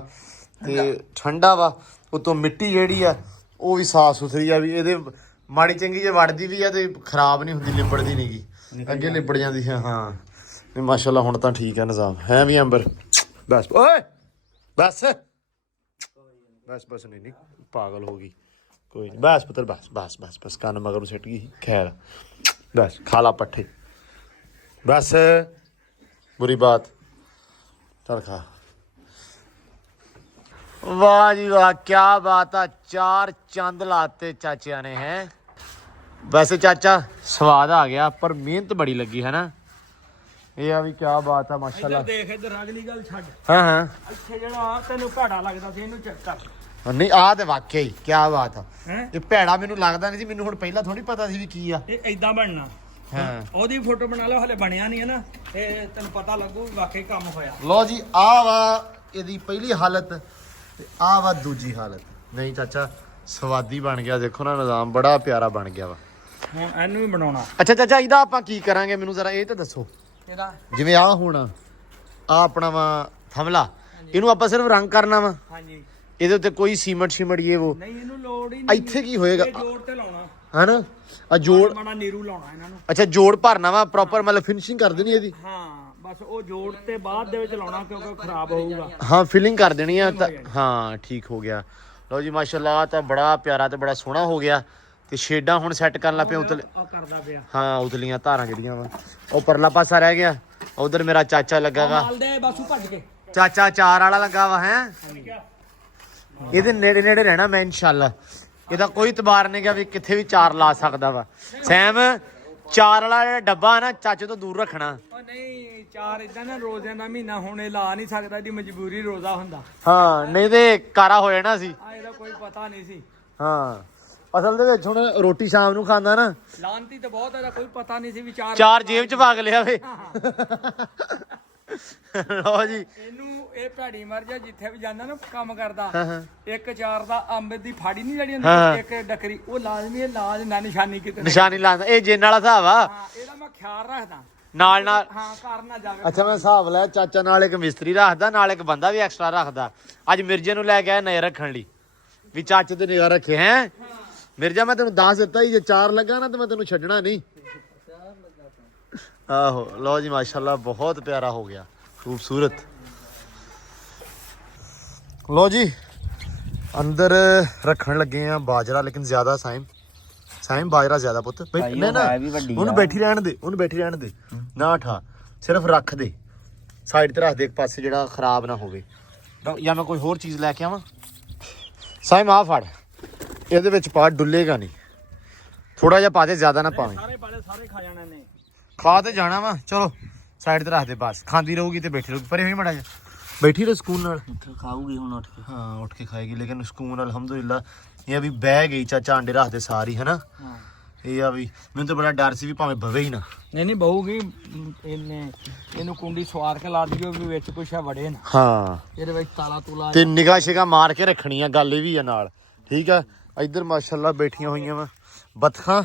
ਤੇ ਠੰਡਾ ਵਾ। ਉਤੋਂ ਮਿੱਟੀ ਜਿਹੜੀ ਆ ਉਹ ਵੀ ਸਾਫ ਸੁਥਰੀ ਆ ਵੀ ਇਹਦੇ ਮਾੜੀ ਚੰਗੀ ਜੇ ਵੜਦੀ ਵੀ ਆ ਤੇ ਖਰਾਬ ਨਹੀਂ ਹੁੰਦੀ ਲਿਬੜਦੀ ਨਹੀਂਗੀ। ਅੱਗੇ ਲਿਬੜ ਜਾਂਦੀ ਹੈ। ਹਾਂ ਨਹੀਂ ਮਾਸ਼ਾਅੱਲਾ ਹੁਣ ਤਾਂ ਠੀਕ ਹੈ ਨਿਜ਼ਾਮ ਹੈ ਵੀ ਅੰਬਰ। ਬਸ ਓਏ ਬਸ ਬਸ ਨਹੀਂ ਪਾਗਲ ਹੋ ਗਈ ਕੋਈ ਨਹੀਂ। ਬਸ ਪੁੱਤਰ ਬਸ ਕੰਨ ਮਗਰ ਨੂੰ ਸਿੱਟ ਗਈ ਖੈਰ ਬਸ ਖਾ ਲਾ ਪੱਠੇ ਬਸ बुरी बात चल खा। वाह जी वाह क्या बात है। 4 चंद लाते चाचा ने हैं। वैसे चाचा स्वाद आ गया पर मेहनत बड़ी लगी है ना। ये अभी क्या बात है माशाल्लाह। देख इधर अगली गल छੱਡ। हाँ ਇੱਥੇ ਜਿਹੜਾ ਆ ਤੈਨੂੰ ਭੈੜਾ ਲੱਗਦਾ ਸੀ ਇਹਨੂੰ ਚੈੱਕ ਕਰ। ਨਹੀਂ ਆ ਤੇ ਵਾਕਈ ਕੀ ਬਾਤ ਆ। ਇਹ ਭੈੜਾ ਮੈਨੂੰ ਲੱਗਦਾ ਨਹੀਂ ਸੀ। ਮੈਨੂੰ ਹੁਣ ਪਹਿਲਾਂ ਥੋੜੀ ਪਤਾ ਸੀ ਵੀ ਕੀ ਆ ਇਹ ਇਦਾਂ ਬਣਨਾ। ਹਾਂ ਉਹਦੀ ਫੋਟੋ ਬਣਾ ਲਓ ਹਲੇ ਬਣਿਆ ਨਹੀਂ ਹੈ ਨਾ ਇਹ ਤੈਨੂੰ ਪਤਾ ਲੱਗੂ ਵਾਕਈ ਕੰਮ ਹੋਇਆ। ਲੋ ਜੀ ਆ ਵਾ ਇਹਦੀ ਪਹਿਲੀ ਹਾਲਤ ਤੇ ਆ ਵਾ ਦੂਜੀ ਹਾਲਤ। ਨਹੀਂ ਚਾਚਾ ਸਵਾਦੀ ਬਣ ਗਿਆ ਦੇਖੋ ਨਾ ਨਿਜ਼ਾਮ ਬੜਾ ਪਿਆਰਾ ਬਣ ਗਿਆ ਵਾ। ਹੁਣ ਇਹਨੂੰ ਵੀ ਬਣਾਉਣਾ। ਅੱਛਾ ਚਾਚਾ ਇਹਦਾ ਆਪਾਂ ਕੀ ਕਰਾਂਗੇ ਮੈਨੂੰ ਜ਼ਰਾ ਇਹ ਤਾਂ ਦੱਸੋ। ਇਹਦਾ ਜਿਵੇਂ ਆ ਹੁਣ ਆ ਆਪਣਾ ਵਾ ਥਮਲਾ ਇਹਨੂੰ ਆਪਾਂ ਸਿਰਫ ਰੰਗ ਕਰਨਾ ਵਾ। ਹਾਂਜੀ ਇਹਦੇ ਉੱਤੇ ਕੋਈ ਸੀਮਟ ਇਹ ਉਹ ਨਹੀਂ ਇਹਨੂੰ ਲੋੜ ਹੀ ਨਹੀਂ। ਇੱਥੇ ਕੀ ਹੋਏਗਾ ਇਹ ਜੋੜ ਤੇ ਲਾਉਣਾ ਹਨਾ ਆ ਜੋੜ ਮਾੜਾ ਨੀਰੂ ਲਾਉਣਾ ਇਹਨਾਂ ਨੂੰ। ਅੱਛਾ ਜੋੜ ਭਰਨਾ ਵਾ ਪ੍ਰੋਪਰ ਮਤਲਬ ਫਿਨਿਸ਼ਿੰਗ ਕਰ ਦੇਣੀ ਇਹਦੀ। ਹਾਂ ਬਸ ਉਹ ਜੋੜ ਤੇ ਬਾਅਦ ਦੇ ਵਿੱਚ ਲਾਉਣਾ ਕਿਉਂਕਿ ਉਹ ਖਰਾਬ ਹੋਊਗਾ। ਹਾਂ ਫਿਲਿੰਗ ਕਰ ਦੇਣੀ ਆ ਤਾਂ ਹਾਂ ਠੀਕ ਹੋ ਗਿਆ। ਲਓ ਜੀ ਮਾਸ਼ਾਅੱਲਾ ਤਾਂ ਬੜਾ ਪਿਆਰਾ ਤੇ ਬੜਾ ਸੋਹਣਾ ਹੋ ਗਿਆ ਤੇ ਸ਼ੇਡਾਂ ਹੁਣ ਸੈੱਟ ਕਰਨ ਲੱਗ ਪਿਆ ਉਤਲੇ ਕਰਦਾ ਪਿਆ। ਹਾਂ ਉਤਲੀਆਂ ਧਾਰਾਂ ਜਿਹੜੀਆਂ ਵਾ ਉਹ ਪਰਲਾ ਪਾਸਾ ਰਹਿ ਗਿਆ। ਉਧਰ ਮੇਰਾ ਚਾਚਾ ਲੱਗਾ ਵਾ ਮਾਲ ਦੇ ਬਸੂ ਭੱਜ ਕੇ ਚਾਚਾ ਚਾਰ ਵਾਲਾ ਲੱਗਾ ਵਾ ਹੈ। ਇਹਦੇ ਨੇੜੇ ਰਹਿਣਾ ਮੈਂ ਇਨਸ਼ਾਅੱਲਾ। ਇਹਦਾ ਕੋਈ ਇਤਬਾਰ ਨਹੀਂ ਗਿਆ ਵੀ ਕਿੱਥੇ ਵੀ ਚਾਰ ਲਾ ਸਕਦਾ ਵਾ। ਸੈਮ ਚਾਰ ਵਾਲਾ ਜਿਹੜਾ ਡੱਬਾ ਨਾ ਚਾਚੇ ਤੋਂ ਦੂਰ ਰੱਖਣਾ। ਉਹ ਨਹੀਂ ਚਾਰ ਇਦਾਂ ਨਾ ਰੋਜ਼ਿਆਂ ਦਾ ਮਹੀਨਾ ਹੁਣ ਇਹ ਲਾ ਨਹੀਂ ਸਕਦਾ ਇਹਦੀ ਮਜਬੂਰੀ ਰੋਜ਼ਾ ਹੁੰਦਾ। ਹਾਂ ਨਹੀਂ ਤੇ ਕਾਰਾ ਹੋ ਜਾਣਾ ਸੀ। ਆ ਇਹਦਾ ਕੋਈ ਪਤਾ ਨਹੀਂ ਸੀ। ਹਾਂ ਅਸਲ ਦੇ ਵਿੱਚ ਹੁਣ ਰੋਟੀ ਸ਼ਾਮ ਨੂੰ ਖਾਂਦਾ ਨਾ ਲਾਂਤੀ ਤਾਂ ਬਹੁਤ ਇਹਦਾ ਕੋਈ ਪਤਾ ਨਹੀਂ ਸੀ ਵੀ ਚਾਰ ਜੇਬ ਚ ਪਾ ਕੇ ਲਿਆ ਵੇ। ਲਓ ਜੀ ਇਹਨੂੰ ਇਹ ਭੈੜੀ ਮਰ ਜਾ ਜਿੱਥੇ ਵੀ ਜਾਂਦਾ ਨਾ ਕੰਮ ਕਰਦਾ ਇੱਕ ਚਾਰ ਦਾ ਅੰਬ ਦੀ ਫਾੜੀ ਨਹੀਂ ਜਿਹੜੀ ਹੁੰਦੀ ਇੱਕ ਡਕਰੀ ਉਹ ਲਾਜ਼ਮੀ ਇਹ ਲਾਜ ਨਾ ਨਿਸ਼ਾਨੀ ਕਿਤੇ ਨਿਸ਼ਾਨੀ ਲਾਉਂਦਾ ਇਹ ਜਿੰਨ ਵਾਲਾ ਹਿਸਾਬ ਆ। ਹਾਂ ਇਹਦਾ ਮੈਂ ਖਿਆਲ ਰੱਖਦਾ ਨਾਲ ਹਾਂ ਘਰ ਨਾ ਜਾਵੇ। ਅੱਛਾ ਮੈਂ ਹਿਸਾਬ ਲਿਆ ਚਾਚਾ ਨਾਲ ਇੱਕ ਮਿਸਤਰੀ ਰੱਖਦਾ ਨਾਲ ਇੱਕ ਬੰਦਾ ਵੀ ਐਕਸਟਰਾ ਰੱਖਦਾ। ਅੱਜ ਮਿਰਜੇ ਨੂੰ ਲੈ ਕੇ ਆਇਆ ਨਜ਼ਰ ਰੱਖਣ ਲਈ ਵੀ ਚਾਚੇ ਤੇ ਨਿਗਾਹ ਰੱਖੇ ਹੈ। ਮਿਰਜਾ ਮੈਂ ਤੈਨੂੰ ਦੱਸ ਦਿੱਤਾ ਹੀ ਜੇ ਚਾਰ ਲੱਗਾ ਨਾ ਤੇ ਮੈਂ ਤੈਨੂੰ ਛੱਡਣਾ ਨਹੀਂ। ਆਹੋ ਲਓ ਜੀ ਮਾਸ਼ਾਅੱਲਾ ਬਹੁਤ ਪਿਆਰਾ ਹੋ ਗਿਆ खूबसूरत। लो जी अंदर रखन लगे हैं बाजरा लेकिन ज्यादा साइम बाजरा ज्यादा पुत ना उन्हें बैठी रहन दे ना उठा सिर्फ रख दे साइड ते रख दे एक पासे जेड़ा खराब ना होवे या मैं कोई होर चीज लेके आवां। साइम आ फड़ ਇਹਦੇ ਵਿੱਚ ਪਾ ਡੁੱਲੇਗਾ ਨਹੀਂ ਥੋੜਾ ਜਿਹਾ ਪਾ ਦੇ ਜ਼ਿਆਦਾ ਨਾ ਪਾਵੇਂ। ਸਾਰੇ ਖਾ ਜਾਣਾ ਨੇ ਖਾ ਤੇ ਜਾਣਾ ਵਾ ਚਲੋ ਸਾਈਡ ਤੇ ਰੱਖ ਦੇ ਬਸ ਖਾਂਦੀ ਰਹੂਗੀ ਤੇ ਬੈਠੀ ਰਹੂਗੀ ਪਰੇ ਹੋਈ ਮੜਾ ਜਾ ਬੈਠੀ ਰਹੀ ਸਕੂਨ ਨਾਲ ਖਾਊਗੀ ਹੁਣ ਉੱਠ ਕੇ। ਹਾਂ ਉੱਠ ਕੇ ਖਾਏਗੀ ਲੇਕਿਨ ਸਕੂਨ ਅਲਹਮਦੁਲਿਲਾ। ਇਹ ਵੀ ਬਹਿ ਗਈ ਚਾਚਾ ਆਂਡੇ ਰੱਖਦੇ ਸਾਰੀ ਹਨਾ। ਇਹ ਆ ਵੀ ਮੈਨੂੰ ਤਾਂ ਬੜਾ ਡਰ ਸੀ ਵੀ ਭਾਵੇਂ ਬਵੇ ਹੀ ਨਾ। ਨਹੀਂ ਬਹੂਗੀ ਇਹਨੂੰ ਕੁੰਡੀ ਸਵਾਰ ਕੇ ਲਾ ਦਿਓ ਵੀ ਵਿੱਚ ਕੁਛ ਵੜੇ ਨਾ। ਹਾਂ ਇਹਦੇ ਵਿੱਚ ਤਾਲਾ ਤੂਲਾ ਤੇ ਨਿਗਾਹ ਸ਼ਿਗਾ ਮਾਰ ਕੇ ਰੱਖਣੀ ਆ ਗੱਲ ਇਹ ਵੀ ਆ ਨਾਲ ਠੀਕ ਆ। ਇੱਧਰ ਮਾਸ਼ਾਅੱਲਾ ਬੈਠੀਆਂ ਹੋਈਆਂ ਵਾ ਬਤਖਾਂ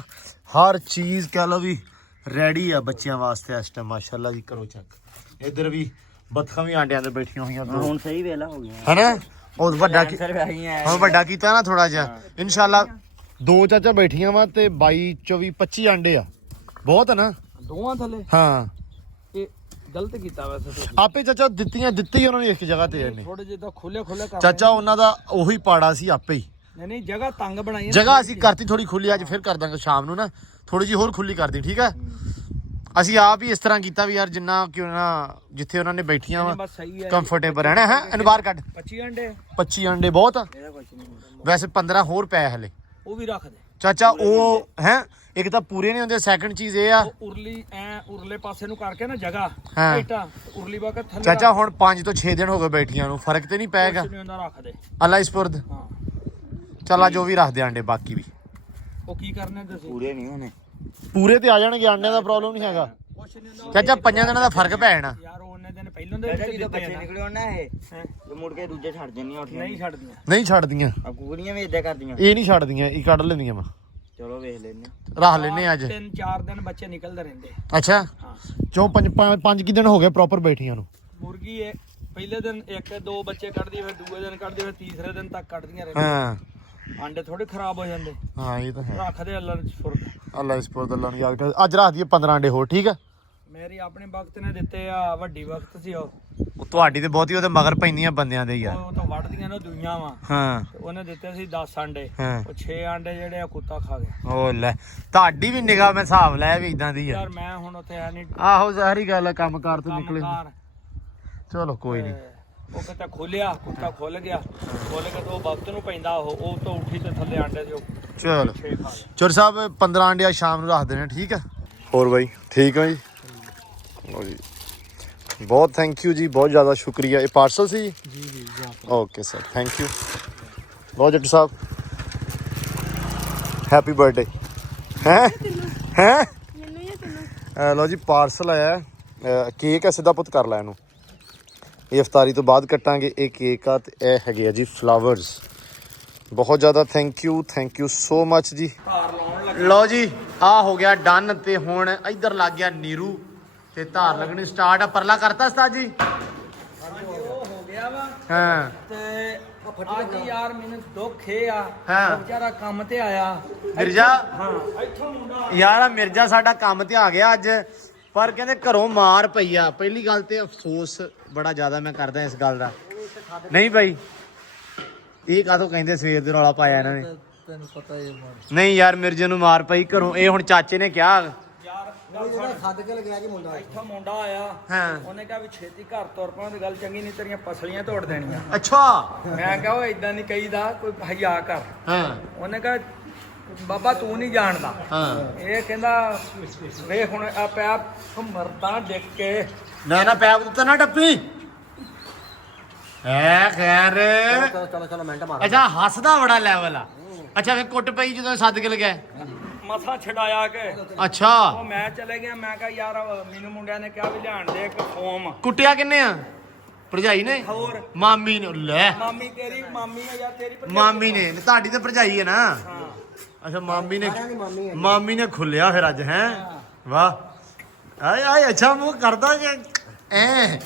ਹਰ ਚੀਜ਼ ਕਹਿ ਲਓ ਵੀ ਰੈਡੀ ਆ ਬੱਚਿਆਂ ਵਾਸਤੇ ਇਸ ਟਾਈਮ ਮਾਸ਼ਾਅੱਲਾ ਜੀ ਕਰੋ ਚੈੱਕ। ਇੱਧਰ ਵੀ ਬਤਖਾਂ ਵੀ ਆਂਡਿਆਂ ਤੇ ਬੈਠੀਆਂ ਹੋਈਆਂ ਹੁਣ ਸਹੀ ਵੇਲਾ ਹੋ ਗਿਆ ਹਨਾ। ਉਹ ਵੱਡਾ ਹੁਣ ਵੱਡਾ ਕੀਤਾ ਨਾ ਥੋੜਾ ਜਿਹਾ ਇਨਸ਼ਾਅੱਲਾ। ਦੋ ਚਾਚਾ ਬੈਠੀਆਂ ਵਾ ਤੇ 22 24 25 ਆਂਡੇ ਆ ਬਹੁਤ ਆ ਨਾ ਦੋਵਾਂ ਥੱਲੇ। ਹਾਂ ਇਹ ਗਲਤ ਕੀਤਾ ਵੈਸੇ ਤੁਸੀਂ ਆਪੇ ਚਾਚਾ ਦਿੱਤੀ ਉਹਨਾਂ ਨੇ ਇੱਕ ਜਗ੍ਹਾ ਤੇ ਇਹਨੇ ਥੋੜੇ ਜਿਹਾ ਖੁੱਲੇ ਕਰ ਚਾਚਾ ਉਹਨਾਂ ਦਾ ਉਹੀ ਪਾੜਾ ਸੀ ਆਪੇ ਹੀ। ਨਹੀਂ ਜਗ੍ਹਾ ਤੰਗ ਬਣਾਈ ਜਗ੍ਹਾ ਅਸੀਂ ਕਰਤੀ ਥੋੜੀ ਖੁੱਲੀ ਅੱਜ ਫਿਰ ਕਰ ਦਾਂਗੇ ਸ਼ਾਮ ਨੂੰ ਨਾ ਥੋੜੀ ਜਿਹੀ ਹੋਰ ਖੁੱਲੀ ਕਰਦੀ ਠੀਕ ਆ। ਅਸੀਂ ਆਪ ਹੀ ਇਸ ਤਰ੍ਹਾਂ ਕੀਤਾ ਵੀ ਯਾਰ ਜਿੰਨਾ ਕਿਉਂ ਨਾ ਜਿੱਥੇ ਉਹਨਾਂ ਨੇ ਬੈਠੀਆਂ ਵਾ ਕੰਫਰਟੇਬਲ ਰਹਿਣਾ ਹੈ। ਇਹਨੂੰ ਬਾਹਰ ਕੱਢ 25 ਅੰਡੇ ਬਹੁਤ ਆ ਵੈਸੇ 15 ਹੋਰ ਪਏ ਹਲੇ ਉਹ ਵੀ ਰੱਖ ਦੇ ਚਾਚਾ। ਉਹ ਹੈ ਇੱਕ ਤਾਂ ਪੂਰੇ ਨਹੀਂ ਹੁੰਦੇ ਸੈਕੰਡ ਚੀਜ਼ ਇਹ ਆ ਉਰਲੇ ਪਾਸੇ ਨੂੰ ਕਰਕੇ ਨਾ ਜਗ੍ਹਾ ਹਾਂ ਉਰਲੀ ਬਾਕਰ ਥੱਲੇ ਚਾਚਾ ਹੁਣ 5 ਤੋਂ 6 ਦਿਨ ਹੋ ਗਏ ਬੈਠੀਆਂ ਨੂੰ ਫਰਕ ਤੇ ਨਹੀਂ ਪੈਗਾ ਰੱਖ ਦੇ ਅੱਲਾ ਇਸਪੁਰਦ ਚੱਲ ਆ ਜੋ ਵੀ ਰੱਖਦੇ ਆਂਡੇ ਬਾਕੀ ਵੀ ਉਹ ਕੀ ਕਰਨੇ ਤੁਸੀਂ? ਪੂਰੇ ਨਹੀਂ ਹੋਣੇ। ਪੂਰੇ ਤੇ ਆ ਜਾਣਗੇ, ਆਂਡਿਆਂ ਦਾ ਪ੍ਰੋਬਲਮ ਨਹੀਂ ਹੈਗਾ ਕੁਛ ਨਹੀਂ ਹੁੰਦਾ ਚਾਚਾ, 5 ਦਿਨਾਂ ਦਾ ਫਰਕ ਪੈ ਜਾਣਾ ਯਾਰ, ਉਹਨੇ ਦਿਨ ਪਹਿਲਾਂ ਦੇ ਚਾਚਾ ਵਿੱਚ ਜਦੋਂ ਦਿੱਤੇ ਬੱਚੇ ਆ ਨਿਕਲੇ ਉਹਨਾਂ ਇਹ ਹੈਂ? ਤੇ ਮੁੜ ਕੇ ਦੂਜੇ ਛੱਡ ਜੰਨੀਆਂ ਉੱਠੀਆਂ ਨਹੀਂ ਛੱਡਦੀਆਂ। ਨਹੀਂ ਛੱਡਦੀਆਂ, ਆ ਕੁਕੜੀਆਂ ਵੀ ਇਦਾਂ ਕਰਦੀਆਂ। ਇਹ ਨਹੀਂ ਛੱਡਦੀਆਂ, ਇਹ ਕੱਢ ਲੈਂਦੀਆਂ ਵਾ ਚਲੋ ਵੇਖ ਲੈਨੇ। ਰੱਖ ਲੈਨੇ ਅੱਜ 3-4 ਦਿਨ ਬੱਚੇ ਨਿਕਲਦੇ ਰਹਿੰਦੇ। ਅੱਛਾ ਹਾਂ, ਚੋ 5 ਕੀ ਦਿਨ ਹੋ ਗਏ ਪ੍ਰੋਪਰ ਬੈਠੀਆਂ ਨੂੰ ਮੁਰਗੀ ਇਹ ਪਹਿਲੇ ਦਿਨ 1-2 ਬੱਚੇ ਕੱਢਦੀ, ਫਿਰ ਦੂਏ ਦਿਨ ਕੱਢਦੀ, ਫਿਰ ਤੀਸਰੇ ਦਿਨ ਤੱਕ ਕੱਢਦੀਆਂ ਰਹਿੰਦੀਆਂ। ਹਾਂ ਆਂਡੇ ਥੋੜੇ ਖਰਾਬ ਹੋ ਜਾਂਦੇ, ਹਾਂ ਇਹ ਤਾਂ ਹੈ। ਰੱਖਦੇ ਅੱਲਾ ਨੂੰ ਫੁਰਕ। ਅੱਲਾ ਇਸ ਪਰ ਅੱਲਾ ਨੂੰ ਯਾਦ ਕਰ। ਅੱਜ ਰੱਖ ਦਈਏ 15 ਆਂਡੇ ਹੋਰ, ਠੀਕ ਆ। ਮੇਰੀ ਆਪਣੇ ਵਕਤ ਨੇ ਦਿੱਤੇ ਆ, ਵੱਡੀ ਵਕਤ ਸੀ ਉਹ ਤੁਹਾਡੀ ਤੇ ਬਹੁਤੀ ਉਹਦੇ ਮਗਰ ਪੈਂਦੀਆਂ ਬੰਦਿਆਂ ਦੇ ਯਾਰ। ਉਹ ਤਾਂ ਵੱਢਦੀਆਂ ਨੇ ਦੁਨੀਆਂ ਵਾ। ਹਾਂ ਉਹਨੇ ਦਿੱਤੇ ਸੀ 10 ਆਂਡੇ, ਹਾਂ ਉਹ 6 ਆਂਡੇ ਜਿਹੜੇ ਆ ਕੁੱਤਾ ਖਾ ਗਿਆ। ਉਹ ਲੈ, ਤੁਹਾਡੀ ਵੀ ਨਿਗਾਹ ਮੈਂ ਹਿਸਾਬ ਲੈ ਵੀ ਇਦਾਂ ਦੀ ਆ। ਯਾਰ ਮੈਂ ਹੁਣ ਉੱਥੇ ਹੈ ਨਹੀਂ, ਆਹੋ ਜ਼ਾਹਰੀ ਗੱਲ ਆ, ਕੰਮ ਕਾਰ ਤੋਂ ਨਿਕਲੇ। ਕੰਮਕਾਰ ਚਲੋ ਕੋਈ ਨਹੀਂ। ਉਹ ਕਿਤੇ ਖੋਲਿਆ, ਕੁੱਤਾ ਖੁੱਲ ਗਿਆ, ਖੁੱਲ ਕੇ ਤੇ ਉਹ ਵਕਤ ਨੂੰ ਪੈਂਦਾ, ਉਹ ਤੋਂ ਉੱਠੀ ਤੇ ਥੱਲੇ ਆਂਡੇ ਦੇ ਚਲੋ 6 ਖਾ ਗਿਆ। ਚੋਰ ਸਾਹਿਬ 15 ਆਂਡੇ ਆ ਸ਼ਾਮ ਨੂੰ ਰੱਖ ਦੇਣੇ, ਠੀਕ ਆ। ਹੋਰ ਬਾਈ ਠੀਕ ਹੋ ਜੀ? ਲਓ ਜੀ, ਬਹੁਤ ਥੈਂਕ ਯੂ ਜੀ, ਬਹੁਤ ਜ਼ਿਆਦਾ ਸ਼ੁਕਰੀਆ। ਇਹ ਪਾਰਸਲ ਸੀ ਜੀ ਜੀ ਓਕੇ ਸਰ, ਥੈਂਕ ਯੂ। ਲਓ ਜੱਟ ਸਾਹਿਬ, ਹੈਪੀ ਬਰਥਡੇ। ਹੈ ਲਓ ਜੀ, ਪਾਰਸਲ ਆਇਆ ਕੇਕ ਹੈ, ਸਿੱਧਾ ਪੁੱਤ ਕਰ ਲੈ ਇਹਨੂੰ। ਇਹ ਇਫਤਾਰੀ ਤੋਂ ਬਾਅਦ ਕੱਟਾਂਗੇ। ਇਹ ਕੇਕ ਆ ਤੇ ਇਹ ਹੈਗੇ ਆ ਜੀ ਫਲਾਵਰਸ। ਬਹੁਤ ਜ਼ਿਆਦਾ ਥੈਂਕ ਯੂ ਸੋ ਮਚ ਜੀ। ਧਾਰ ਲਾਉਣ ਲੱਗੇ। ਲਓ ਜੀ, ਆ ਹੋ ਗਿਆ ਡਨ। ਤੇ ਹੁਣ ਇੱਧਰ ਲੱਗ ਗਿਆ ਨੀਰੂ ਤੇ ਧਾਰ ਲੱਗਣੀ ਸਟਾਰਟ ਆ। ਪਰਲਾ ਕਰਤਾ ਉਸਤਾਦ ਜੀ? ਉਹ ਹੋ ਗਿਆ ਵਾ। ਹਾਂ ਤੇ ਅੱਜ ਯਾਰ ਮੈਨੂੰ ਦੁੱਖ ਇਹ ਆ, ਹਾਂ। ਉਹ ਵਿਚਾਰਾ ਕੰਮ ਤੇ ਆਇਆ ਮਿਰਜ਼ਾ। ਹਾਂ, ਇੱਥੋਂ ਮੁੰਡਾ ਯਾਰ ਆ ਮਿਰਜ਼ਾ ਸਾਡਾ ਕੰਮ ਤੇ ਆ ਗਿਆ ਅੱਜ, ਪਰ ਕਹਿੰਦੇ ਘਰੋਂ ਮਾਰ ਪਈ ਆ। ਪਹਿਲੀ ਗੱਲ ਤੇ ਅਫਸੋਸ ਬੜਾ ਜ਼ਿਆਦਾ ਮੈਂ ਕਰਦਾ ਇਸ ਗੱਲ ਦਾ। ਨਹੀਂ ਭਾਈ, ਇਹ ਕਾਹਤੋਂ ਕਹਿੰਦੇ ਸਵੇਰ ਦੇ ਰੌਲਾ ਪਾਇਆ ਇਹਨਾਂ ਨੇ? ਤੈਨੂੰ ਪਤਾ ਹੀ ਨਹੀਂ ਯਾਰ, ਮਿਰਜ਼ੇ ਨੂੰ ਮਾਰ ਪਈ ਘਰੋਂ। ਇਹ ਹੁਣ ਚਾਚੇ ਨੇ ਕਿਹਾ। ਯਾਰ ਖੱਦ ਕੇ ਲਗਿਆ ਜੀ ਮੁੰਡਾ, ਇੱਥੋਂ ਮੁੰਡਾ ਆਇਆ। ਹਾਂ ਉਹਨੇ ਕਿਹਾ ਵੀ ਛੇਤੀ ਘਰ ਤੁਰ ਪਾਉਣ ਦੀ ਗੱਲ ਚੰਗੀ ਨਹੀਂ, ਤੇਰੀਆਂ ਪਸਲੀਆਂ ਤੋੜ ਦੇਣੀਆਂ। ਅੱਛਾ। ਮੈਂ ਕਿਹਾ ਉਹ ਇਦਾਂ ਨਹੀਂ ਕਹੀਦਾ, ਕੋਈ ਹਯਾ ਕਰ। ਹਾਂ ਉਹਨੇ ਕਿਹਾ ਬਾਬਾ ਤੂੰ ਨਹੀਂ ਜਾਣਦਾ। ਹਾਂ ਇਹ ਕਹਿੰਦਾ ਵੇ ਹੁਣ ਆ ਪਿਆ ਮਰਦਾ ਦੇਖ ਕੇ। ਨਾ ਪੈਪ ਦਿੱਤਾ ਨਾ ਟੱਪੀ ਐ ਖੈਰ। ਚਲੋ ਮਿੰਟ ਮਾਰ। ਅੱਛਾ, ਹੱਸਦਾ ਬੜਾ ਲੈਵਲ ਆ। ਅੱਛਾ ਫੇ ਕੁੱਟ ਪਈ ਜਦੋਂ ਸੱਦ ਕੇ ਲਗਿਆ? ਮਸਾ ਛਡਾਇਆ ਕੇ। ਅੱਛਾ, ਉਹ ਮੈਂ ਚਲੇ ਗਿਆ। ਮੈਂ ਕਿਹਾ ਯਾਰ ਮੈਨੂੰ ਮੁੰਡਿਆਂ ਨੇ ਕਿਹਾ ਵੀ ਲਿਆਣ ਦੇ ਇੱਕ ਫੋਮ। ਕੁੱਟਿਆ ਕਿੰਨੇ ਆ? ਭਰਜਾਈ ਨੇ? ਹੋਰ ਮਾਮੀ ਨੇ? ਲੈ, ਮਾਮੀ ਤੇਰੀ ਮਾਮੀ ਆ ਯਾਰ, ਤੇਰੀ ਭਰਜਾਈ। ਮਾਮੀ ਨੇ? ਤੁਹਾਡੀ ਤਾਂ ਭਰਜਾਈ ਹੈ ਨਾ? ਹਾਂ, ਅੱਛਾ, ਮਾਮੀ ਨੇ ਖੁੱਲਿਆ ਫਿਰ ਅੱਜ। ਹੈ ਵਾਹ, ਆਏ ਆਏ। ਅੱਛਾ ਮੂੰਹ ਕਰਦਾ ਕਿ ਹੈ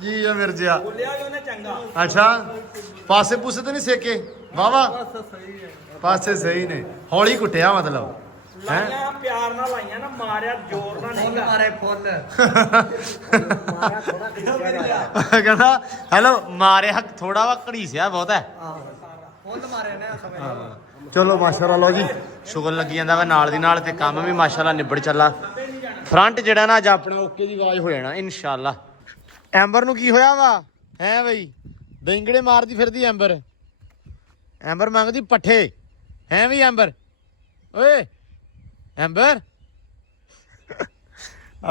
ਜੀ ਆ ਮਿਰਜ਼ਾ। ਬੋਲਿਆ ਵੀ ਉਹਨੇ ਚੰਗਾ। ਅੱਛਾ, ਪਾਸੇ ਪੂਸੇ ਤਾਂ ਨਹੀਂ ਸੇਕੇ? ਵਾਵਾ ਬਸ ਸਹੀ ਹੈ। ਪਾਸੇ ਸਹੀ ਨੇ। ਹੌਲੀ ਕੁੱਟਿਆ ਮਤਲਬ ਹੈ? ਲਾਈਆਂ ਪਿਆਰ ਨਾਲ ਲਾਈਆਂ ਨਾ, ਮਾਰਿਆ ਜ਼ੋਰ ਨਾਲ ਨਹੀਂ ਮਾਰੇ ਫੁੱਲ। ਕਹਿੰਦਾ ਹੈਲੋ, ਮਾਰਿਆ ਥੋੜਾ ਵਾ, ਘੜੀਸਿਆ ਬਹੁਤ ਹੈ। ਫੁੱਲ ਮਾਰੇ ਨੇ ਸਮਝ। ਚਲੋ ਮਾਸ਼ਾਅੱਲਾ। ਲਓ ਜੀ, ਸ਼ੁਗਰ ਲੱਗੀ ਜਾਂਦਾ ਵਾ ਨਾਲ ਦੀ ਨਾਲ, ਤੇ ਕੰਮ ਵੀ ਮਾਸ਼ਾਅੱਲਾ ਨਿਬੜ ਚੱਲਾ। ਫਰੰਟ ਜਿਹੜਾ ਨਾ ਅੱਜ ਆਪਣਾ ਓਕੇ ਦੀ ਆਵਾਜ਼ ਹੋ ਜਾਣਾ ਇਨਸ਼ਾਅੱਲਾ। ਐਂਬਰ ਨੂੰ ਕੀ ਹੋਇਆ ਵਾ? ਹੈ ਬਈ, ਡਿੰਗੜੇ ਮਾਰਦੀ ਫਿਰਦੀ ਐਂਬਰ। ਐਂਬਰ ਮੰਗਦੀ ਪੱਠੇ। ਹੈ ਵੀ ਐਂਬਰ? ਓਏ ਐਂਬਰ,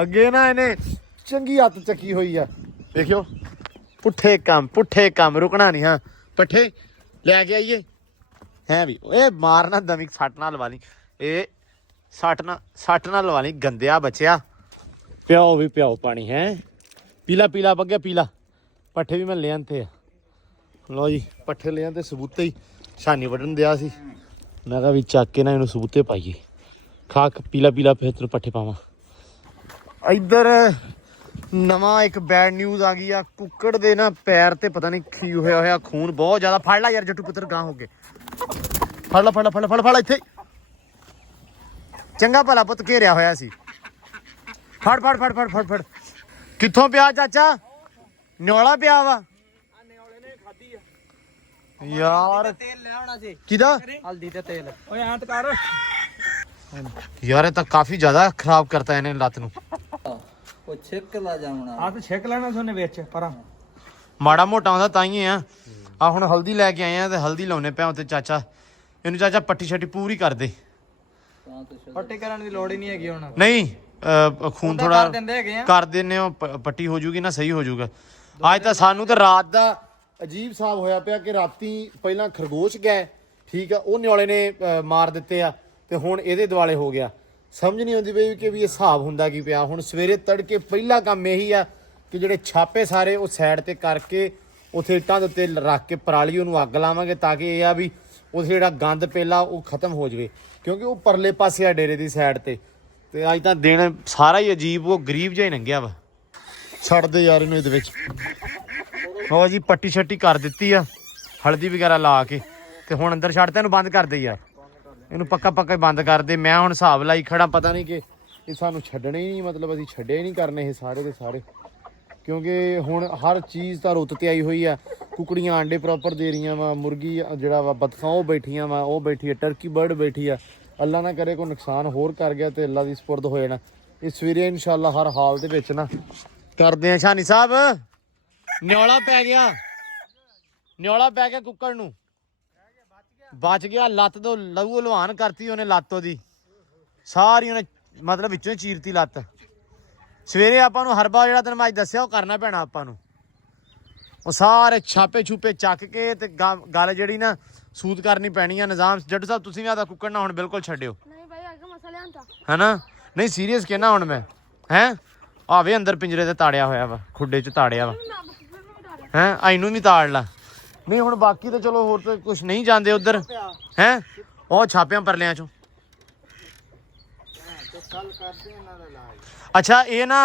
ਅੱਗੇ ਨਾ ਇਹਨੇ ਚੰਗੀ ਹੱਥ ਚੱਕੀ ਹੋਈ ਆ। ਦੇਖਿਓ, ਪੁੱਠੇ ਕੰਮ ਰੁਕਣਾ ਨਹੀਂ। ਹਾਂ, ਪੱਠੇ ਲੈ ਕੇ ਆਈਏ। ਹੈ ਵੀ ਇਹ ਮਾਰਨਾ ਦਮੀ, ਸੱਟ ਨਾਲ ਲਵਾ ਲਈ। ਇਹ ਸੱਟ ਨਾਲ ਲਵਾ ਲਈ ਗੰਦਿਆ ਬੱਚਿਆ। ਪਿਓ ਵੀ ਪਿਓ ਪਾਣੀ ਹੈ। ਪੀਲਾ ਬੱਗਿਆ ਪੀਲਾ। ਪੱਠੇ ਵੀ ਮੈਂ ਲੈ ਆਂਤੇ ਆ। ਲਓ ਜੀ, ਪੱਠੇ ਲੈ ਆਂਤੇ ਸਬੂਤੇ ਹੀ। ਛਾਨੀ ਵੱਢਣ ਦਿਆ ਸੀ, ਮੈਂ ਕਿਹਾ ਵੀ ਚੱਕ ਕੇ ਨਾ ਇਹਨੂੰ ਸਬੂਤੇ ਪਾਈਏ। ਖਾਕ ਪੀਲਾ ਫਿਰ ਤੈਨੂੰ ਪੱਠੇ ਪਾਵਾਂ। ਇੱਧਰ ਨਵਾਂ ਇੱਕ ਬੈਡ ਨਿਊਜ਼ ਆ ਗਈ ਆ। ਕੁੱਕੜ ਦੇ ਨਾ ਪੈਰ ਤੇ ਪਤਾ ਨਹੀਂ ਕੀ ਹੋਇਆ ਖੂਨ ਬਹੁਤ ਜ਼ਿਆਦਾ। ਫੜ ਲੈ ਯਾਰ ਜੱਟੂ ਪੁੱਤਰ, ਗਾਂ ਹੋ ਗਏ। ਫੜ ਇੱਥੇ। ਚੰਗਾ ਭਲਾ ਪੁੱਤ ਘੇਰਿਆ ਹੋਇਆ ਸੀ। ਫੜ। ਕਿੱਥੋਂ ਪਿਆ ਚਾਚਾ? ਨਿਓਲਾ ਪਿਆ ਵਾ ਨਿਓਲੇ ਨੇ ਖਾਧੀ ਆ ਯਾਰ। ਤੇਲ ਲੈ ਆਉਣਾ ਸੀ। ਕਿਹਦਾ? ਹਲਦੀ ਤੇ ਤੇਲ। ਓਏ ਐਂ ਤਾਂ ਕਰ ਯਾਰ, ਇਹ ਤਾਂ ਕਾਫੀ ਜ਼ਿਆਦਾ ਖਰਾਬ ਕਰਤਾ ਇਹਨੇ ਲੱਤ ਨੂੰ। ਉਹ ਛਿੱਕ ਲਾ ਜਾਉਣਾ। ਆ ਤੇ ਛਿੱਕ ਲੈਣਾ ਸੋਨੇ ਵਿੱਚ ਪਰਾਂ। ਮਾੜਾ ਮੋਟਾ ਹੁੰਦਾ ਤਾਂ ਹੀ ਆ। ਆ ਹੁਣ ਹਲਦੀ ਲੈ ਕੇ ਆਏ ਆ ਤੇ ਹਲਦੀ ਲਾਉਣੇ ਪਿਆ ਉੱਤੇ। ਚਾਚਾ ਇਹਨੂੰ ਚਾਚਾ ਪੱਟੀ ਛੱਟੀ ਪੂਰੀ ਕਰ ਦੇ। ਪੱਟੀ ਕਰਨ ਦੀ ਲੋੜ ਹੀ ਨਹੀਂ ਹੈਗੀ ਹੁਣ। ਨਹੀਂ, ਖੂਨ ਥੋੜਾ ਕਰ ਦਿੰਦੇ ਹੈਗੇ ਆ। ਕਰ ਦਿੰਨੇ ਹੋ, ਪੱਟੀ ਹੋ ਜੂਗੀ ਨਾ, ਸਹੀ ਹੋ ਜੂਗਾ। ਅੱਜ ਤਾਂ ਸਾਨੂੰ ਤਾਂ ਰਾਤ ਦਾ ਅਜੀਬ ਸਾਬ ਹੋਇਆ ਪਿਆ ਕਿ ਰਾਤੀ ਪਹਿਲਾਂ ਖਰਗੋਸ਼ ਗਏ, ਠੀਕ ਆ, ਉਹ ਨਿਓਲੇ ਨੇ ਮਾਰ ਦਿੱਤੇ ਆ ਤੇ ਹੁਣ ਇਹਦੇ ਦੁਆਲੇ ਹੋ ਗਿਆ। ਸਮਝ ਨਹੀਂ ਆਉਂਦੀ ਬਈ ਕਿ ਵੀ ਇਹ ਹਿਸਾਬ ਹੁੰਦਾ ਕੀ ਪਿਆ। ਹੁਣ ਸਵੇਰੇ ਤੜਕੇ ਪਹਿਲਾ ਕੰਮ ਇਹੀ ਆ ਕਿ ਜਿਹੜੇ ਛਾਪੇ ਸਾਰੇ ਉਹ ਸਾਈਡ ਤੇ ਕਰਕੇ ਉੱਥੇ ਇੱਟਾਂ ਦੇ ਉੱਤੇ ਰੱਖ ਕੇ ਪਰਾਲੀ ਉਹਨੂੰ ਅੱਗ ਲਾਵਾਂਗੇ, ਤਾਂ ਕਿ ਇਹ ਆ ਵੀ ਉੱਥੇ ਜਿਹੜਾ ਗੰਦ ਪਹਿਲਾ ਉਹ ਖਤਮ ਹੋ ਜਾਵੇ, ਕਿਉਂਕਿ ਉਹ ਪਰਲੇ ਪਾਸੇ ਆ ਡੇਰੇ ਦੀ ਸਾਈਡ ਤੇ ਅੱਜ ਤਾਂ ਦਿਨ ਸਾਰਾ ਹੀ ਅਜੀਬ, ਉਹ ਗਰੀਬ ਜਿਹਾ ਹੀ ਲੰਘਿਆ ਵਾ। ਛੱਡ ਦੇ ਯਾਰ ਇਹਨੂੰ ਇਹਦੇ ਵਿੱਚ। ਹੋ ਜੀ ਪੱਟੀ ਛੱਟੀ ਕਰ ਦਿੱਤੀ ਆ ਹਲਦੀ ਵਗੈਰਾ ਲਾ ਕੇ, ਤੇ ਹੁਣ ਅੰਦਰ ਛੱਡਦੇ, ਇਹਨੂੰ ਬੰਦ ਕਰ ਦੇ ਯਾਰ, ਇਹਨੂੰ ਪੱਕਾ ਪੱਕਾ ਹੀ ਬੰਦ ਕਰ ਦੇ। ਮੈਂ ਹੁਣ ਹਿਸਾਬ ਲਾਈ ਖੜਾ, ਪਤਾ ਨਹੀਂ ਕਿ ਇਹ ਸਾਨੂੰ ਛੱਡਣੇ ਹੀ ਨਹੀਂ, ਮਤਲਬ ਅਸੀਂ ਛੱਡੇ ਹੀ ਨਹੀਂ ਕਰਨੇ ਇਹ ਸਾਰੇ ਦੇ ਸਾਰੇ, ਕਿਉਂਕਿ ਹੁਣ ਹਰ ਚੀਜ਼ ਤਾਂ ਰੁੱਤ ਤੇ ਆਈ ਹੋਈ ਆ। ਕੁਕੜੀਆਂ ਆਂਡੇ ਪ੍ਰੋਪਰ ਦੇ ਰਹੀਆਂ ਵਾ, ਮੁਰਗੀ ਜਿਹੜਾ ਵਾ ਬਤਖਾਂ ਉਹ ਬੈਠੀਆਂ ਵਾ, ਉਹ ਬੈਠੀ ਆ, ਟਰਕੀ ਬਰਡ ਬੈਠੀ ਆ। ਅੱਲਾ ਨਾ ਕਰੇ ਕੋਈ ਨੁਕਸਾਨ ਹੋਰ ਕਰ ਗਿਆ ਤੇ ਅੱਲਾ ਦੀ ਸਪੁਰਦ ਹੋ ਜਾਣਾ। ਇਹ ਸਵੇਰੇ ਇਨਸ਼ਾਅੱਲਾ ਹਰ ਹਾਲ ਦੇ ਵਿੱਚ ਨਾ ਕਰਦੇ ਆ। ਸ਼ਾਨੀ ਸਾਹਿਬ ਨਿਓਲਾ ਪੈ ਗਿਆ, ਨਿਓਲਾ ਪੈ ਗਿਆ ਕੁੱਕੜ ਨੂੰ, ਬਚ ਗਿਆ। ਲੱਤ ਤੋਂ ਲਹੂ ਲਵਾਨ ਕਰਤੀ ਉਹਨੇ, ਲੱਤ ਉਹਦੀ ਸਾਰੀ ਉਹਨੇ ਮਤਲਬ ਵਿੱਚੋਂ ਹੀ ਚੀਰਤੀ ਲੱਤ। ਸਵੇਰੇ ਆਪਾਂ ਨੂੰ ਹਰਬਾ ਜਿਹੜਾ ਤੈਨੂੰ ਮੈਂ ਅੱਜ ਦੱਸਿਆ ਉਹ ਕਰਨਾ ਪੈਣਾ ਆਪਾਂ ਨੂੰ। ਉਹ ਸਾਰੇ ਛਾਪੇ ਛੂਪੇ ਚੱਕ ਕੇ ਤੇ ਗੱਲ ਜਿਹੜੀ ਨਾ ਸੂਤ ਕਰਨੀ ਪੈਣੀ ਆ। ਨਿਜ਼ਾਮ ਜੱਟੂ ਸਾਹਿਬ ਤੁਸੀਂ ਵੀ ਆਦਾ ਕੁੱਕੜ ਨਾ ਹੁਣ ਬਿਲਕੁਲ ਛੱਡਿਓ, ਨਹੀਂ ਭਾਈ ਅੱਗੇ ਮਸਲਾ ਆਂਦਾ ਹੈਨਾ? ਨਹੀਂ ਸੀਰੀਅਸ ਕਹਿਣਾ ਹੁਣ ਮੈਂ, ਹੈਂ ਆਵੇ ਅੰਦਰ ਪਿੰਜਰੇ ਤੇ ਤਾੜਿਆ ਹੋਇਆ ਵਾ, ਖੁੱਡੇ 'ਚ ਤਾੜਿਆ ਵਾ, ਹੈਂ ਇਹਨੂੰ ਵੀ ਤਾੜ ਲਾ। ਨਹੀਂ ਹੁਣ ਬਾਕੀ ਤਾਂ ਚਲੋ ਹੋਰ ਤਾਂ ਕੁਛ ਨਹੀਂ ਜਾਂਦੇ ਉਧਰ, ਹੈਂ ਉਹ ਛਾਪਿਆਂ ਪਰਲਿਆਂ ਚੋਂ। ਅੱਛਾ ਇਹ ਨਾ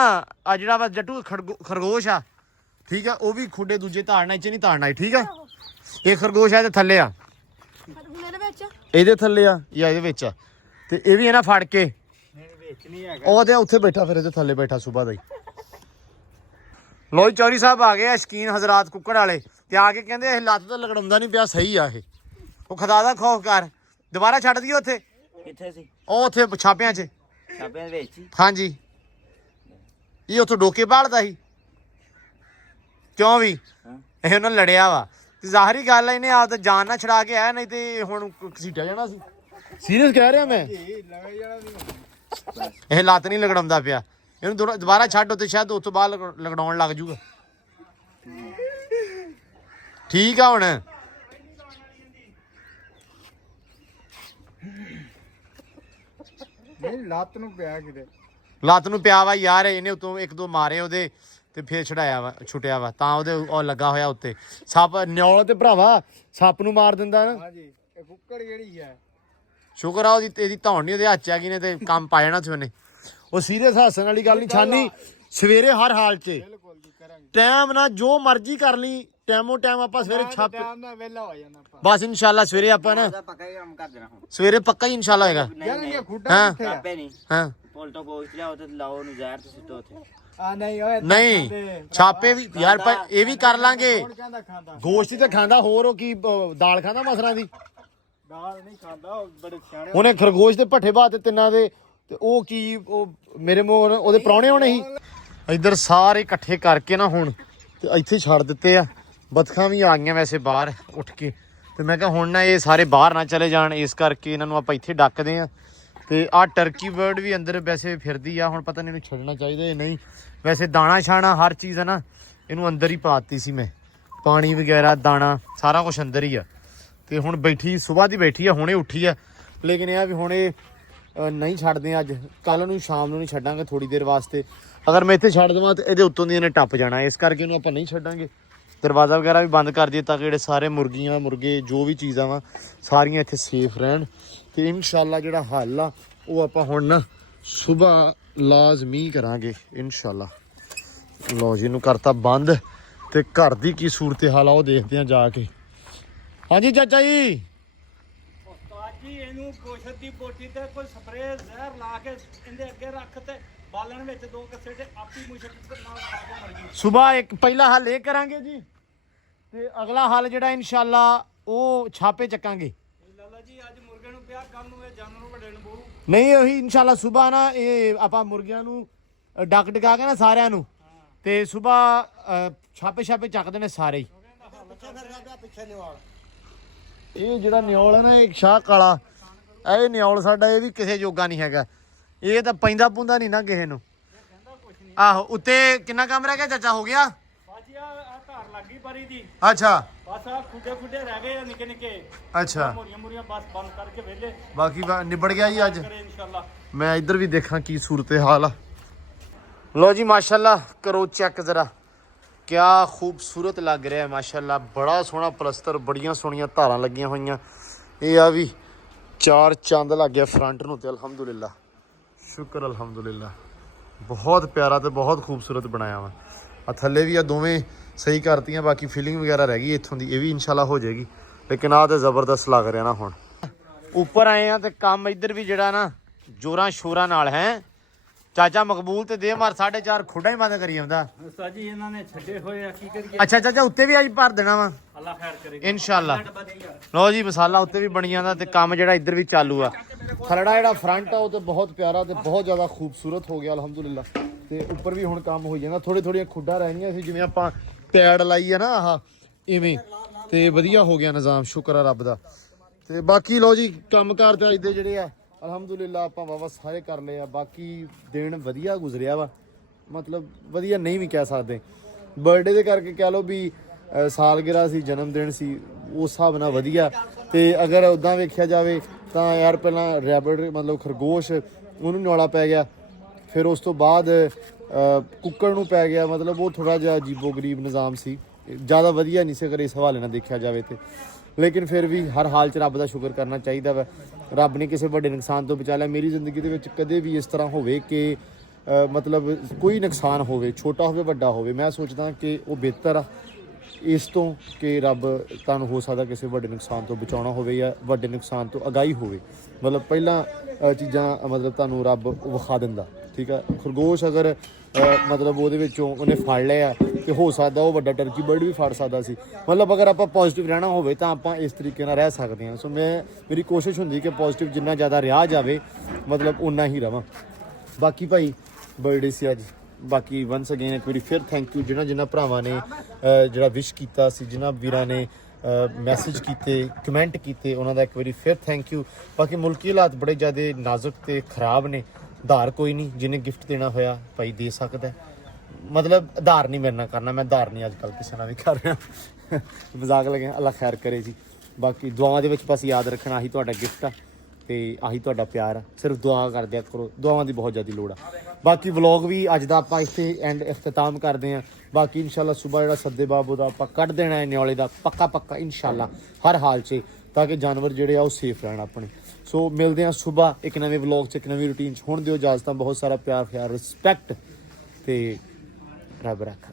ਆ ਜਿਹੜਾ ਵਾ ਜੱਟੂ ਖਰਗੋਸ਼ ਆ, ਠੀਕ ਆ, ਉਹ ਵੀ ਖੁੱਡੇ ਦੂਜੇ ਤਾੜਨਾ, ਇੱਥੇ ਨਹੀਂ ਤਾੜਨਾ, ਠੀਕ ਆ। ਇਹ ਖਰਗੋਸ਼ ਆ ਤੇ ਥੱਲੇ ਆ, ਇਹਦੇ ਥੱਲੇ ਆ ਜਾਂ ਇਹਦੇ ਵਿੱਚ ਆ, ਤੇ ਇਹ ਵੀ ਇਹ ਨਾ ਫੜ ਕੇ ਉਹ ਤੇ ਉੱਥੇ ਬੈਠਾ, ਫਿਰ ਇਹਦੇ ਥੱਲੇ ਬੈਠਾ ਸੁਬਾਹ ਦਾ ਹੀ। ਲੋ ਜੀ ਚੌਧਰੀ ਸਾਹਿਬ ਆ ਗਏ ਆ, ਸ਼ਕੀਨ ਹਜ਼ਰਾਤ ਕੁੱਕੜ ਵਾਲੇ, ਤੇ ਆ ਕੇ ਕਹਿੰਦੇ ਇਹ ਲੱਤ ਤਾਂ ਲਗੜਾਉਂਦਾ ਨਹੀਂ ਪਿਆ, ਸਹੀ ਆ ਇਹ। ਉਹ ਖੁਦਾ ਦਾ ਖੌਫ ਕਰ, ਦੁਬਾਰਾ ਛੱਡ ਦਈਏ ਉੱਥੇ, ਕਿੱਥੇ ਸੀ? ਉਹ ਉੱਥੇ ਛਾਪਿਆਂ 'ਚ। ਛਾਪਿਆਂ ਦੇ ਵਿੱਚ ਹੀ? ਹਾਂਜੀ, ਇਹ ਉੱਥੋਂ ਡੋਕੇ ਬਾਲਦਾ ਸੀ ਕਿਉਂ ਵੀ ਇਹ ਉਹਨਾਂ ਲੜਿਆ ਵਾ, ਤੇ ਜ਼ਾਹਰੀ ਗੱਲ ਆ ਇਹਨੇ ਆਪ ਤਾਂ ਜਾਨ ਨਾ ਛੜਾ ਕੇ ਆਇਆ, ਨਹੀਂ ਤੇ ਹੁਣ ਘਸੀਟਿਆ ਜਾਣਾ ਸੀ। ਸੀਰੀਅਸ ਕਹਿ ਰਿਹਾ ਮੈਂ, ਇਹ ਲੱਤ ਨਹੀਂ ਲਗੜਾਉਂਦਾ ਪਿਆ, ਇਹਨੂੰ ਦੁਬਾਰਾ ਛੱਡ ਉੱਤੇ, ਸ਼ਾਇਦ ਉਸ ਤੋਂ ਬਾਅਦ ਲਗੜਾਉਣ ਲੱਗ ਜੂਗਾ। ਠੀਕ ਆ ਹੁਣ ਨਹੀਂ ਲੱਤ ਨੂੰ ਪਿਆ ਕਿਤੇ, ਲੱਤ ਨੂੰ ਪਿਆ ਵਾ ਯਾਰ, ਇਹਨੇ ਉਤੋਂ ਇੱਕ ਦੋ ਮਾਰੇ ਉਹਦੇ ਤੇ ਫੇਰ ਛਡਾਇਆ ਵਾ, ਛੁੱਟਿਆ ਵਾ, ਤਾਂ ਉਹਦੇ ਉਹ ਲੱਗਾ ਹੋਇਆ ਉੱਤੇ ਸੱਪ। ਨਿਓਲ ਤੇ ਭਰਾਵਾ ਸੱਪ ਨੂੰ ਮਾਰ ਦਿੰਦਾ ਨਾ। ਹਾਂਜੀ ਇਹ ਕੁੱਕੜ ਜਿਹੜੀ ਹੈ, ਸ਼ੁਕਰ ਆ ਉਹਦੀ ਇਹਦੀ ਧੌਣ ਨਹੀਂ ਉਹਦੇ ਹੱਥ 'ਚ ਆ ਗਈ, ਨੇ ਤੇ ਕੰਮ ਪਾ ਜਾਣਾ ਸੀ ਉਹਨੇ। ਉਹ ਸੀਰੀਅਸ ਹੱਸਣ ਵਾਲੀ ਗੱਲ ਨਹੀਂ। ਛਾਨੀ ਸਵੇਰੇ ਹਰ ਹਾਲ 'ਚ ਟਾਈਮ ਨਾਲ ਜੋ ਮਰਜ਼ੀ ਕਰ ਲਈ, ਟਾਈਮੋ ਟਾਈਮ ਆਪਾਂ ਸਵੇਰੇ ਛਾਪੇ ਵੇਲਾ ਹੋ ਜਾਣਾ ਆਪਾਂ ਬਸ ਇਨਸ਼ਾਅੱਲਾ। ਸਵੇਰੇ ਆਪਾਂ ਨਾ ਪੱਕਾ ਹੀ ਕੰਮ ਕਰ ਦੇਣਾ ਹੁਣ। ਸਵੇਰੇ ਪੱਕਾ ਹੀ ਇਨਸ਼ਾਅੱਲਾ ਹੋਏਗਾ। ਯਾਰ ਖੁੱਡਾ ਹਾਂ ਛਾਪੇ ਨਹੀਂ, ਹਾਂ ਪੁੱਲ ਤੋਂ ਗੋਸ਼ਤ ਲਿਆਓ ਤੇ ਲਾਓ ਉਹਨੂੰ ਜ਼ਹਿਰ ਤੇ ਸਿੱਟੋ ਉੱਥੇ। ਆ ਨਹੀਂ ਓਏ ਨਹੀਂ ਛਾਪੇ ਵੀ ਯਾਰ ਇਹ ਵੀ ਕਰ ਲਾਂਗੇ। ਕੌਣ ਕਹਿੰਦਾ ਖਾਂਦਾ? ਗੋਸ਼ਤ ਤੇ ਖਾਂਦਾ, ਹੋਰ ਉਹ ਕੀ ਦਾਲ ਖਾਂਦਾ ਮਸਰਾਂ ਦੀ? ਦਾਲ ਨਹੀਂ ਖਾਂਦਾ, ਉਹ ਬੜੇ ਸਿਆਣੇ। ਉਹਨੇ ਖਰਗੋਸ਼ ਦੇ ਭੱਠੇ ਬਾਤੇ ਤਿੰਨਾਂ ਦੇ, ਤੇ ਉਹ ਕੀ ਉਹ ਮੇਰੇ ਮੂੰਹ ਉਹਦੇ ਪ੍ਰਾਹੁਣੇ ਹੋਣੇ ਸੀ। ਇੱਧਰ ਸਾਰੇ ਇਕੱਠੇ ਕਰਕੇ ਨਾ ਹੁਣ ਤੇ ਇੱਥੇ ਛੱਡ ਦਿੱਤੇ ਆ। ਬਤਖਾਂ ਵੀ ਆ ਗਈਆਂ ਵੈਸੇ ਬਾਹਰ ਉੱਠ ਕੇ, ਤੇ ਮੈਂ ਕਿਹਾ ਹੁਣ ਨਾ ਇਹ ਸਾਰੇ ਬਾਹਰ ਨਾ ਚਲੇ ਜਾਣ, ਇਸ ਕਰਕੇ ਇਹਨਾਂ ਨੂੰ ਆਪਾਂ ਇੱਥੇ ਡੱਕਦੇ ਆ। ਤੇ ਆਹ ਟਰਕੀ ਬਰਡ ਵੀ ਅੰਦਰ ਵੈਸੇ ਫਿਰਦੀ ਆ, ਹੁਣ ਪਤਾ ਨਹੀਂ ਇਹਨੂੰ ਛੱਡਣਾ ਚਾਹੀਦਾ ਜਾਂ ਨਹੀਂ। ਵੈਸੇ ਦਾਣਾ ਛਾਣਾ ਹਰ ਚੀਜ਼ ਹੈ ਨਾ ਇਹਨੂੰ ਅੰਦਰ ਹੀ ਪਾਤੀ ਸੀ ਮੈਂ, ਪਾਣੀ ਵਗੈਰਾ ਦਾਣਾ ਸਾਰਾ ਕੁਝ ਅੰਦਰ ਹੀ ਆ। ਤੇ ਹੁਣ ਬੈਠੀ ਸਵੇਰ ਦੀ ਬੈਠੀ ਆ, ਹੁਣੇ ਉੱਠੀ ਆ, ਲੇਕਿਨ ਇਹ ਆ ਵੀ ਹੁਣ ਇਹ ਨਹੀਂ ਛੱਡਦੇ ਅੱਜ, ਕੱਲ ਨੂੰ ਸ਼ਾਮ ਨੂੰ ਨਹੀਂ ਛੱਡਾਂਗੇ ਥੋੜੀ ਦੇਰ ਵਾਸਤੇ। ਅਗਰ ਮੈਂ ਇੱਥੇ ਛੱਡ ਦੇਵਾਂ ਤੇ ਇਹਦੇ ਉੱਤੋਂ ਦੀ ਇਹਨੇ ਟੱਪ ਜਾਣਾ, ਇਸ ਕਰਕੇ ਇਹਨੂੰ ਆਪਾਂ ਨਹੀਂ ਛੱਡਾਂਗੇ। ਦਰਵਾਜ਼ਾ ਵਗੈਰਾ ਵੀ ਬੰਦ ਕਰ ਦਈਏ ਤਾਂ ਕਿ ਜਿਹੜੇ ਸਾਰੇ ਮੁਰਗੀਆਂ ਮੁਰਗੇ ਜੋ ਵੀ ਚੀਜ਼ਾਂ ਵਾ ਸਾਰੀਆਂ ਇੱਥੇ ਸੇਫ ਰਹਿਣ। ਤੇ ਇਨਸ਼ਾਅੱਲਾ ਜਿਹੜਾ ਹੱਲ ਆ ਉਹ ਆਪਾਂ ਹੁਣ ਨਾ ਸੁਬਾਹ ਲਾਜ਼ਮੀ ਕਰਾਂਗੇ ਇਨਸ਼ਾਅੱਲਾ। ਲਓ ਜੀ ਇਹਨੂੰ ਕਰਤਾ ਬੰਦ, ਤੇ ਘਰ ਦੀ ਕੀ ਸੂਰਤ ਹਾਲ ਆ ਉਹ ਦੇਖਦੇ ਆ ਜਾ ਕੇ। ਹਾਂਜੀ ਚਾਚਾ ਜੀ, ਜੀ ਇਹਨੂੰ ਗੋਸ਼ਤ ਦੀ ਬੋਟੀ ਤੇ ਕੋਈ ਸਪਰੇਅ ਜ਼ਹਿਰ ਲਾ ਕੇ ਇਹਦੇ ਅੱਗੇ ਰੱਖ ਤੇ ਬਾਲਣ ਵਿੱਚ ਦੋ ਕੱਸੇ ਤੇ ਆਪੀ ਮੁਸ਼ਕ ਨਾਲ ਖਾ ਕੇ ਮਰ ਗਈ। ਸੁਬਾਹ ਇੱਕ ਪਹਿਲਾ ਹੱਲ ਇਹ ਕਰਾਂਗੇ ਜੀ, ਤੇ ਅਗਲਾ ਹੱਲ ਜਿਹੜਾ ਇਨਸ਼ਾਅੱਲਾ ਉਹ ਛਾਪੇ ਚੱਕਾਂਗੇ। ਲਾਲਾ ਜੀ ਅੱਜ ਮੁਰਗੇ ਨੂੰ ਪਿਆ, ਕੱਲ ਨੂੰ ਇਹ ਜਾਨਵਰ ਵੱਡੇ ਨੂੰ ਬੋਰੂ। ਨਹੀਂ ਉਹੀ ਇਨਸ਼ਾਅੱਲਾ ਸੁਬਾਹ ਨਾ ਇਹ ਆਪਾਂ ਮੁਰਗਿਆਂ ਨੂੰ ਡੱਕ ਡਕਾ ਕੇ ਨਾ ਸਾਰਿਆਂ ਨੂੰ, ਤੇ ਸੁਬਾਹ ਛਾਪੇ ਛਾਪੇ ਚੱਕਦੇ ਨੇ ਸਾਰੇ ਹੀ। ਇਹ ਜਿਹੜਾ ਨਿਓਲ ਹੈ ਨਾ, ਇੱਕ ਸ਼ਾਹ ਕਾਲਾ, ਇਹ ਨਿਓਲ ਸਾਡਾ ਇਹ ਵੀ ਕਿਸੇ ਜੋਗਾ ਨਹੀਂ ਹੈਗਾ, ਇਹ ਤਾਂ ਪੈਂਦਾ ਪੁੰਦਾ ਨਹੀਂ ਨਾ ਕਿਸੇ ਨੂੰ। ਆਹੋ ਉੱਤੇ ਕਿੰਨਾ ਕੰਮ ਰਹਿ ਗਿਆ ਚਾਚਾ? ਹੋ ਗਿਆ ਬਾਜੀ ਆ ਧਾਰ ਲੱਗੀ ਪਰੀ ਦੀ ਅੱਛਾ ਬਸ ਆ ਖੁੱਡੇ ਰਹਿ ਗਏ ਆ ਨਿੱਕੇ ਨਿੱਕੇ ਅੱਛਾ ਮੋਰੀਆਂ ਬਸ ਬੰਦ ਕਰਕੇ ਵਿਹਲੇ ਬਾਕੀ ਨਿਬੜ ਗਿਆ ਜੀ ਅੱਜ ਕਰੇ ਇਨਸ਼ਾਅੱਲਾ। ਮੈਂ ਇੱਧਰ ਵੀ ਦੇਖਾਂ ਕੀ ਸੂਰਤ ਹਾਲ ਆ। ਲੋ ਜੀ ਮਾਸ਼ਾਅੱਲਾ ਕਰੋ ਚੈੱਕ ਜ਼ਰਾ ਕਿਆ ਖੂਬਸੂਰਤ ਲੱਗ ਰਿਹਾ ਹੈ ਮਾਸ਼ਾਅੱਲਾ। ਬੜਾ ਸੋਹਣਾ ਪਲਸਤਰ, ਬੜੀਆਂ ਸੋਹਣੀਆਂ ਧਾਰਾਂ ਲੱਗੀਆਂ ਹੋਈਆਂ। ਇਹ ਆ ਵੀ 4 ਚੰਦ ਲੱਗ ਗਿਆ ਫਰੰਟ ਨੂੰ ਤੇ ਅਲਹਮਦੁਲਿਲਾ ਸ਼ੁਕਰ ਅਲਹਮਦੁਲਿਲਾ। ਬਹੁਤ ਪਿਆਰਾ ਤੇ ਬਹੁਤ ਖੂਬਸੂਰਤ ਬਣਾਇਆ ਵਾ। ਆ ਥੱਲੇ ਵੀ ਆ ਦੋਵੇਂ ਸਹੀ ਕਰਤੀਆਂ, ਬਾਕੀ ਫਿਲਿੰਗ ਵਗੈਰਾ ਰਹਿ ਗਈ ਇੱਥੋਂ ਦੀ, ਇਹ ਵੀ ਇਨਸ਼ਾਅੱਲਾ ਹੋ ਜਾਏਗੀ। ਲੇਕਿਨ ਆਹ ਤੇ ਜ਼ਬਰਦਸਤ ਲੱਗ ਰਿਹਾ ਨਾ। ਹੁਣ ਉੱਪਰ ਆਏ ਆ ਤੇ ਕੰਮ ਇੱਧਰ ਵੀ ਜਿਹੜਾ ਨਾ ਜੋਰਾਂ ਸ਼ੋਰਾਂ ਨਾਲ ਹੈ। ਚਾਚਾ ਮਕਬੂਲ ਤੇ ਦੇ ਮਾਰ 4.5 ਖੁੱਡਾ ਹੀ ਬੰਦ ਕਰੀ ਆਉਂਦਾ। ਉਸਤਾਦ ਜੀ ਇਹਨਾਂ ਨੇ ਛੱਡੇ ਹੋਏ ਆ, ਕੀ ਕਰੀਏ। ਅੱਛਾ ਚਾਚਾ ਉੱਤੇ ਵੀ ਅੱਜ ਭਰ ਦੇਣਾ ਵਾ ਅੱਲਾ ਖੈਰ ਕਰੇਗਾ ਇਨਸ਼ਾਅੱਲਾ। ਲੋ ਜੀ ਮਸਾਲਾ ਉੱਤੇ ਵੀ ਬਣੀ ਜਾਂਦਾ ਤੇ ਕੰਮ ਜਿਹੜਾ ਇੱਧਰ ਵੀ ਚਾਲੂ ਆ। ਖਰੜਾ ਜਿਹੜਾ ਫਰੰਟ ਆ ਉਹ ਤੇ ਬਹੁਤ ਪਿਆਰਾ ਤੇ ਬਹੁਤ ਜ਼ਿਆਦਾ ਖੂਬਸੂਰਤ ਹੋ ਗਿਆ ਅਲਹਮਦੁਲਿਲਾ। ਤੇ ਉੱਪਰ ਵੀ ਹੁਣ ਕੰਮ ਹੋ ਜਾਣਾ। ਥੋੜੀਆਂ ਖੁੱਡਾਂ ਰਹਿ ਗਈਆਂ ਸੀ, ਜਿਵੇਂ ਆਪਾਂ ਪੈੜ ਲਾਈ ਆ ਨਾ ਆਹ ਇਵੇਂ, ਤੇ ਵਧੀਆ ਹੋ ਗਿਆ ਨਿਜ਼ਾਮ, ਸ਼ੁਕਰ ਆ ਰੱਬ ਦਾ। ਤੇ ਬਾਕੀ ਲੋ ਜੀ ਕੰਮਕਾਰ ਤੇ ਅੱਜ ਦੇ ਜਿਹੜੇ ਆ ਅਲਹਮਦੁਲਿਲਾ ਆਪਾਂ ਵਾਵਾ ਸਾਰੇ ਕਰ ਲਏ ਆ। ਬਾਕੀ ਦਿਨ ਵਧੀਆ ਗੁਜ਼ਰਿਆ ਵਾ, ਮਤਲਬ ਵਧੀਆ ਨਹੀਂ ਵੀ ਕਹਿ ਸਕਦੇ। ਬਰਥਡੇ ਦੇ ਕਰਕੇ ਕਹਿ ਲਓ ਵੀ ਸਾਲਗਿਰਾ ਸੀ, ਜਨਮ ਦਿਨ ਸੀ, ਉਸ ਹਿਸਾਬ ਨਾਲ ਵਧੀਆ। ਤੇ ਅਗਰ ਉੱਦਾਂ ਵੇਖਿਆ ਜਾਵੇ ਤਾਂ ਯਾਰ ਪਹਿਲਾਂ ਰੈਬਿਟ ਮਤਲਬ ਖਰਗੋਸ਼, ਉਹਨੂੰ ਨਿਆਲਾ ਪੈ ਗਿਆ। ਫਿਰ ਉਸ ਤੋਂ ਬਾਅਦ ਕੁੱਕੜ ਨੂੰ ਪੈ ਗਿਆ। ਮਤਲਬ ਉਹ ਥੋੜਾ ਜਿਹਾ ਅਜੀਬੋ ਗਰੀਬ ਨਿਜ਼ਾਮ ਸੀ, ਜ਼ਿਆਦਾ ਵਧੀਆ ਨਹੀਂ ਸੀ ਅਗਰ ਇਸ ਹਵਾਲੇ ਨਾਲ ਦੇਖਿਆ ਜਾਵੇ ਤੇ। ਲੇਕਿਨ ਫਿਰ ਵੀ ਹਰ ਹਾਲ 'ਚ ਰੱਬ ਦਾ ਸ਼ੁਕਰ ਕਰਨਾ ਚਾਹੀਦਾ ਵਾ। ਰੱਬ ਨੇ ਕਿਸੇ ਵੱਡੇ ਨੁਕਸਾਨ ਤੋਂ ਬਚਾ ਲਿਆ। ਮੇਰੀ ਜ਼ਿੰਦਗੀ ਦੇ ਵਿੱਚ ਕਦੇ ਵੀ ਇਸ ਤਰ੍ਹਾਂ ਹੋਵੇ ਕਿ ਮਤਲਬ ਕੋਈ ਨੁਕਸਾਨ ਹੋਵੇ, ਛੋਟਾ ਹੋਵੇ ਵੱਡਾ ਹੋਵੇ, ਮੈਂ ਸੋਚਦਾ ਕਿ ਉਹ ਬਿਹਤਰ ਆ ਇਸ ਤੋਂ ਕਿ ਰੱਬ ਤੁਹਾਨੂੰ ਹੋ ਸਕਦਾ ਕਿਸੇ ਵੱਡੇ ਨੁਕਸਾਨ ਤੋਂ ਬਚਾਉਣਾ ਹੋਵੇ ਜਾਂ ਵੱਡੇ ਨੁਕਸਾਨ ਤੋਂ ਅਗਾਈ ਹੋਵੇ। ਮਤਲਬ ਪਹਿਲਾਂ ਚੀਜ਼ਾਂ ਮਤਲਬ ਤੁਹਾਨੂੰ ਰੱਬ ਵਿਖਾ ਦਿੰਦਾ, ਠੀਕ ਆ। ਖਰਗੋਸ਼ ਅਗਰ ਮਤਲਬ ਉਹਦੇ ਵਿੱਚੋਂ ਉਹਨੇ ਫੜ ਲਿਆ ਤੇ ਹੋ ਸਕਦਾ ਉਹ ਵੱਡਾ ਟਰਕੀ ਬਰਡ ਵੀ ਫੜ ਸਕਦਾ ਸੀ। ਮਤਲਬ ਅਗਰ ਆਪਾਂ ਪੋਜ਼ਿਟਿਵ ਰਹਿਣਾ ਹੋਵੇ ਤਾਂ ਆਪਾਂ ਇਸ ਤਰੀਕੇ ਨਾਲ ਰਹਿ ਸਕਦੇ ਹਾਂ। ਸੋ ਮੇਰੀ ਕੋਸ਼ਿਸ਼ ਹੁੰਦੀ ਕਿ ਪੋਜ਼ਿਟਿਵ ਜਿੰਨਾ ਜ਼ਿਆਦਾ ਰਿਹਾ ਜਾਵੇ ਮਤਲਬ ਓਨਾ ਹੀ ਰਵਾਂ। ਬਾਕੀ ਭਾਈ ਬਰਥਡੇ ਸੀ ਅੱਜ। ਬਾਕੀ ਵਨਸ ਅਗੇਨ ਇੱਕ ਵਾਰੀ ਫਿਰ ਥੈਂਕ ਯੂ ਜਿਨ੍ਹਾਂ ਭਰਾਵਾਂ ਨੇ ਜਿਹੜਾ ਵਿਸ਼ ਕੀਤਾ ਸੀ, ਜਿਨ੍ਹਾਂ ਵੀਰਾਂ ਨੇ ਮੈਸੇਜ ਕੀਤੇ, ਕਮੈਂਟ ਕੀਤੇ, ਉਹਨਾਂ ਦਾ ਇੱਕ ਵਾਰੀ ਫਿਰ ਥੈਂਕ ਯੂ। ਬਾਕੀ ਮੁਲਕੀ ਹਾਲਾਤ ਬੜੇ ਜ਼ਿਆਦਾ ਨਾਜ਼ੁਕ ਤੇ ਖਰਾਬ ਨੇ। ਉਧਾਰ ਕੋਈ ਨਹੀਂ, ਜਿਹਨੇ ਗਿਫਟ ਦੇਣਾ ਹੋਇਆ ਭਾਈ ਦੇ ਸਕਦਾ। ਮਤਲਬ ਉਧਾਰ ਨਹੀਂ ਮੇਰੇ ਨਾਲ ਕਰਨਾ, ਮੈਂ ਉਧਾਰ ਨਹੀਂ ਅੱਜ ਕੱਲ੍ਹ ਕਿਸੇ ਨਾਲ ਵੀ ਕਰ ਰਿਹਾ। ਮਜ਼ਾਕ ਲੱਗਿਆ, ਅੱਲਾ ਖੈਰ ਕਰੇ ਜੀ। ਬਾਕੀ ਦੁਆਵਾਂ ਦੇ ਵਿੱਚ ਬਸ ਯਾਦ ਰੱਖਣਾ ਆਹੀ ਤੁਹਾਡਾ ਗਿਫਟ ਆ ਤੇ ਆਹੀ ਤੁਹਾਡਾ ਪਿਆਰ ਆ। ਸਿਰਫ ਦੁਆ ਕਰ ਦਿਆ ਕਰੋ, ਦੁਆਵਾਂ ਦੀ ਬਹੁਤ ਜ਼ਿਆਦਾ ਲੋੜ ਆ। ਬਾਕੀ ਵਲੌਗ ਵੀ ਅੱਜ ਦਾ ਆਪਾਂ ਇੱਥੇ ਐਂਡ ਇਖਤਤਾਮ ਕਰਦੇ ਹਾਂ। ਬਾਕੀ ਇਨਸ਼ਾਅੱਲਾ ਸੁਬਾ ਜਿਹੜਾ ਸੱਦੇ ਬਾਬੂ ਦਾ ਆਪਾਂ ਕੱਢ ਦੇਣਾ ਹੈ ਨਿਆਲੇ ਦਾ ਪੱਕਾ ਇਨਸ਼ਾਅੱਲਾ ਹਰ ਹਾਲ 'ਚ, ਤਾਂ ਕਿ ਜਾਨਵਰ ਜਿਹੜੇ ਆ ਉਹ ਸੇਫ ਰਹਿਣ ਆਪਣੇ। ਸੋ ਮਿਲਦੇ ਹਾਂ ਸੁਬਾ ਇੱਕ ਨਵੇਂ ਵਲੌਗ 'ਚ, ਇੱਕ ਨਵੀਂ ਰੂਟੀਨ 'ਚ। ਹੁਣ ਦਿਓ ਇਜਾਜ਼ਤਾਂ, ਬਹੁਤ ਸਾਰਾ ਪਿਆਰ ਰਿਸਪੈਕਟ ਤੇ ਰੱਬ ਰੱਖਾ।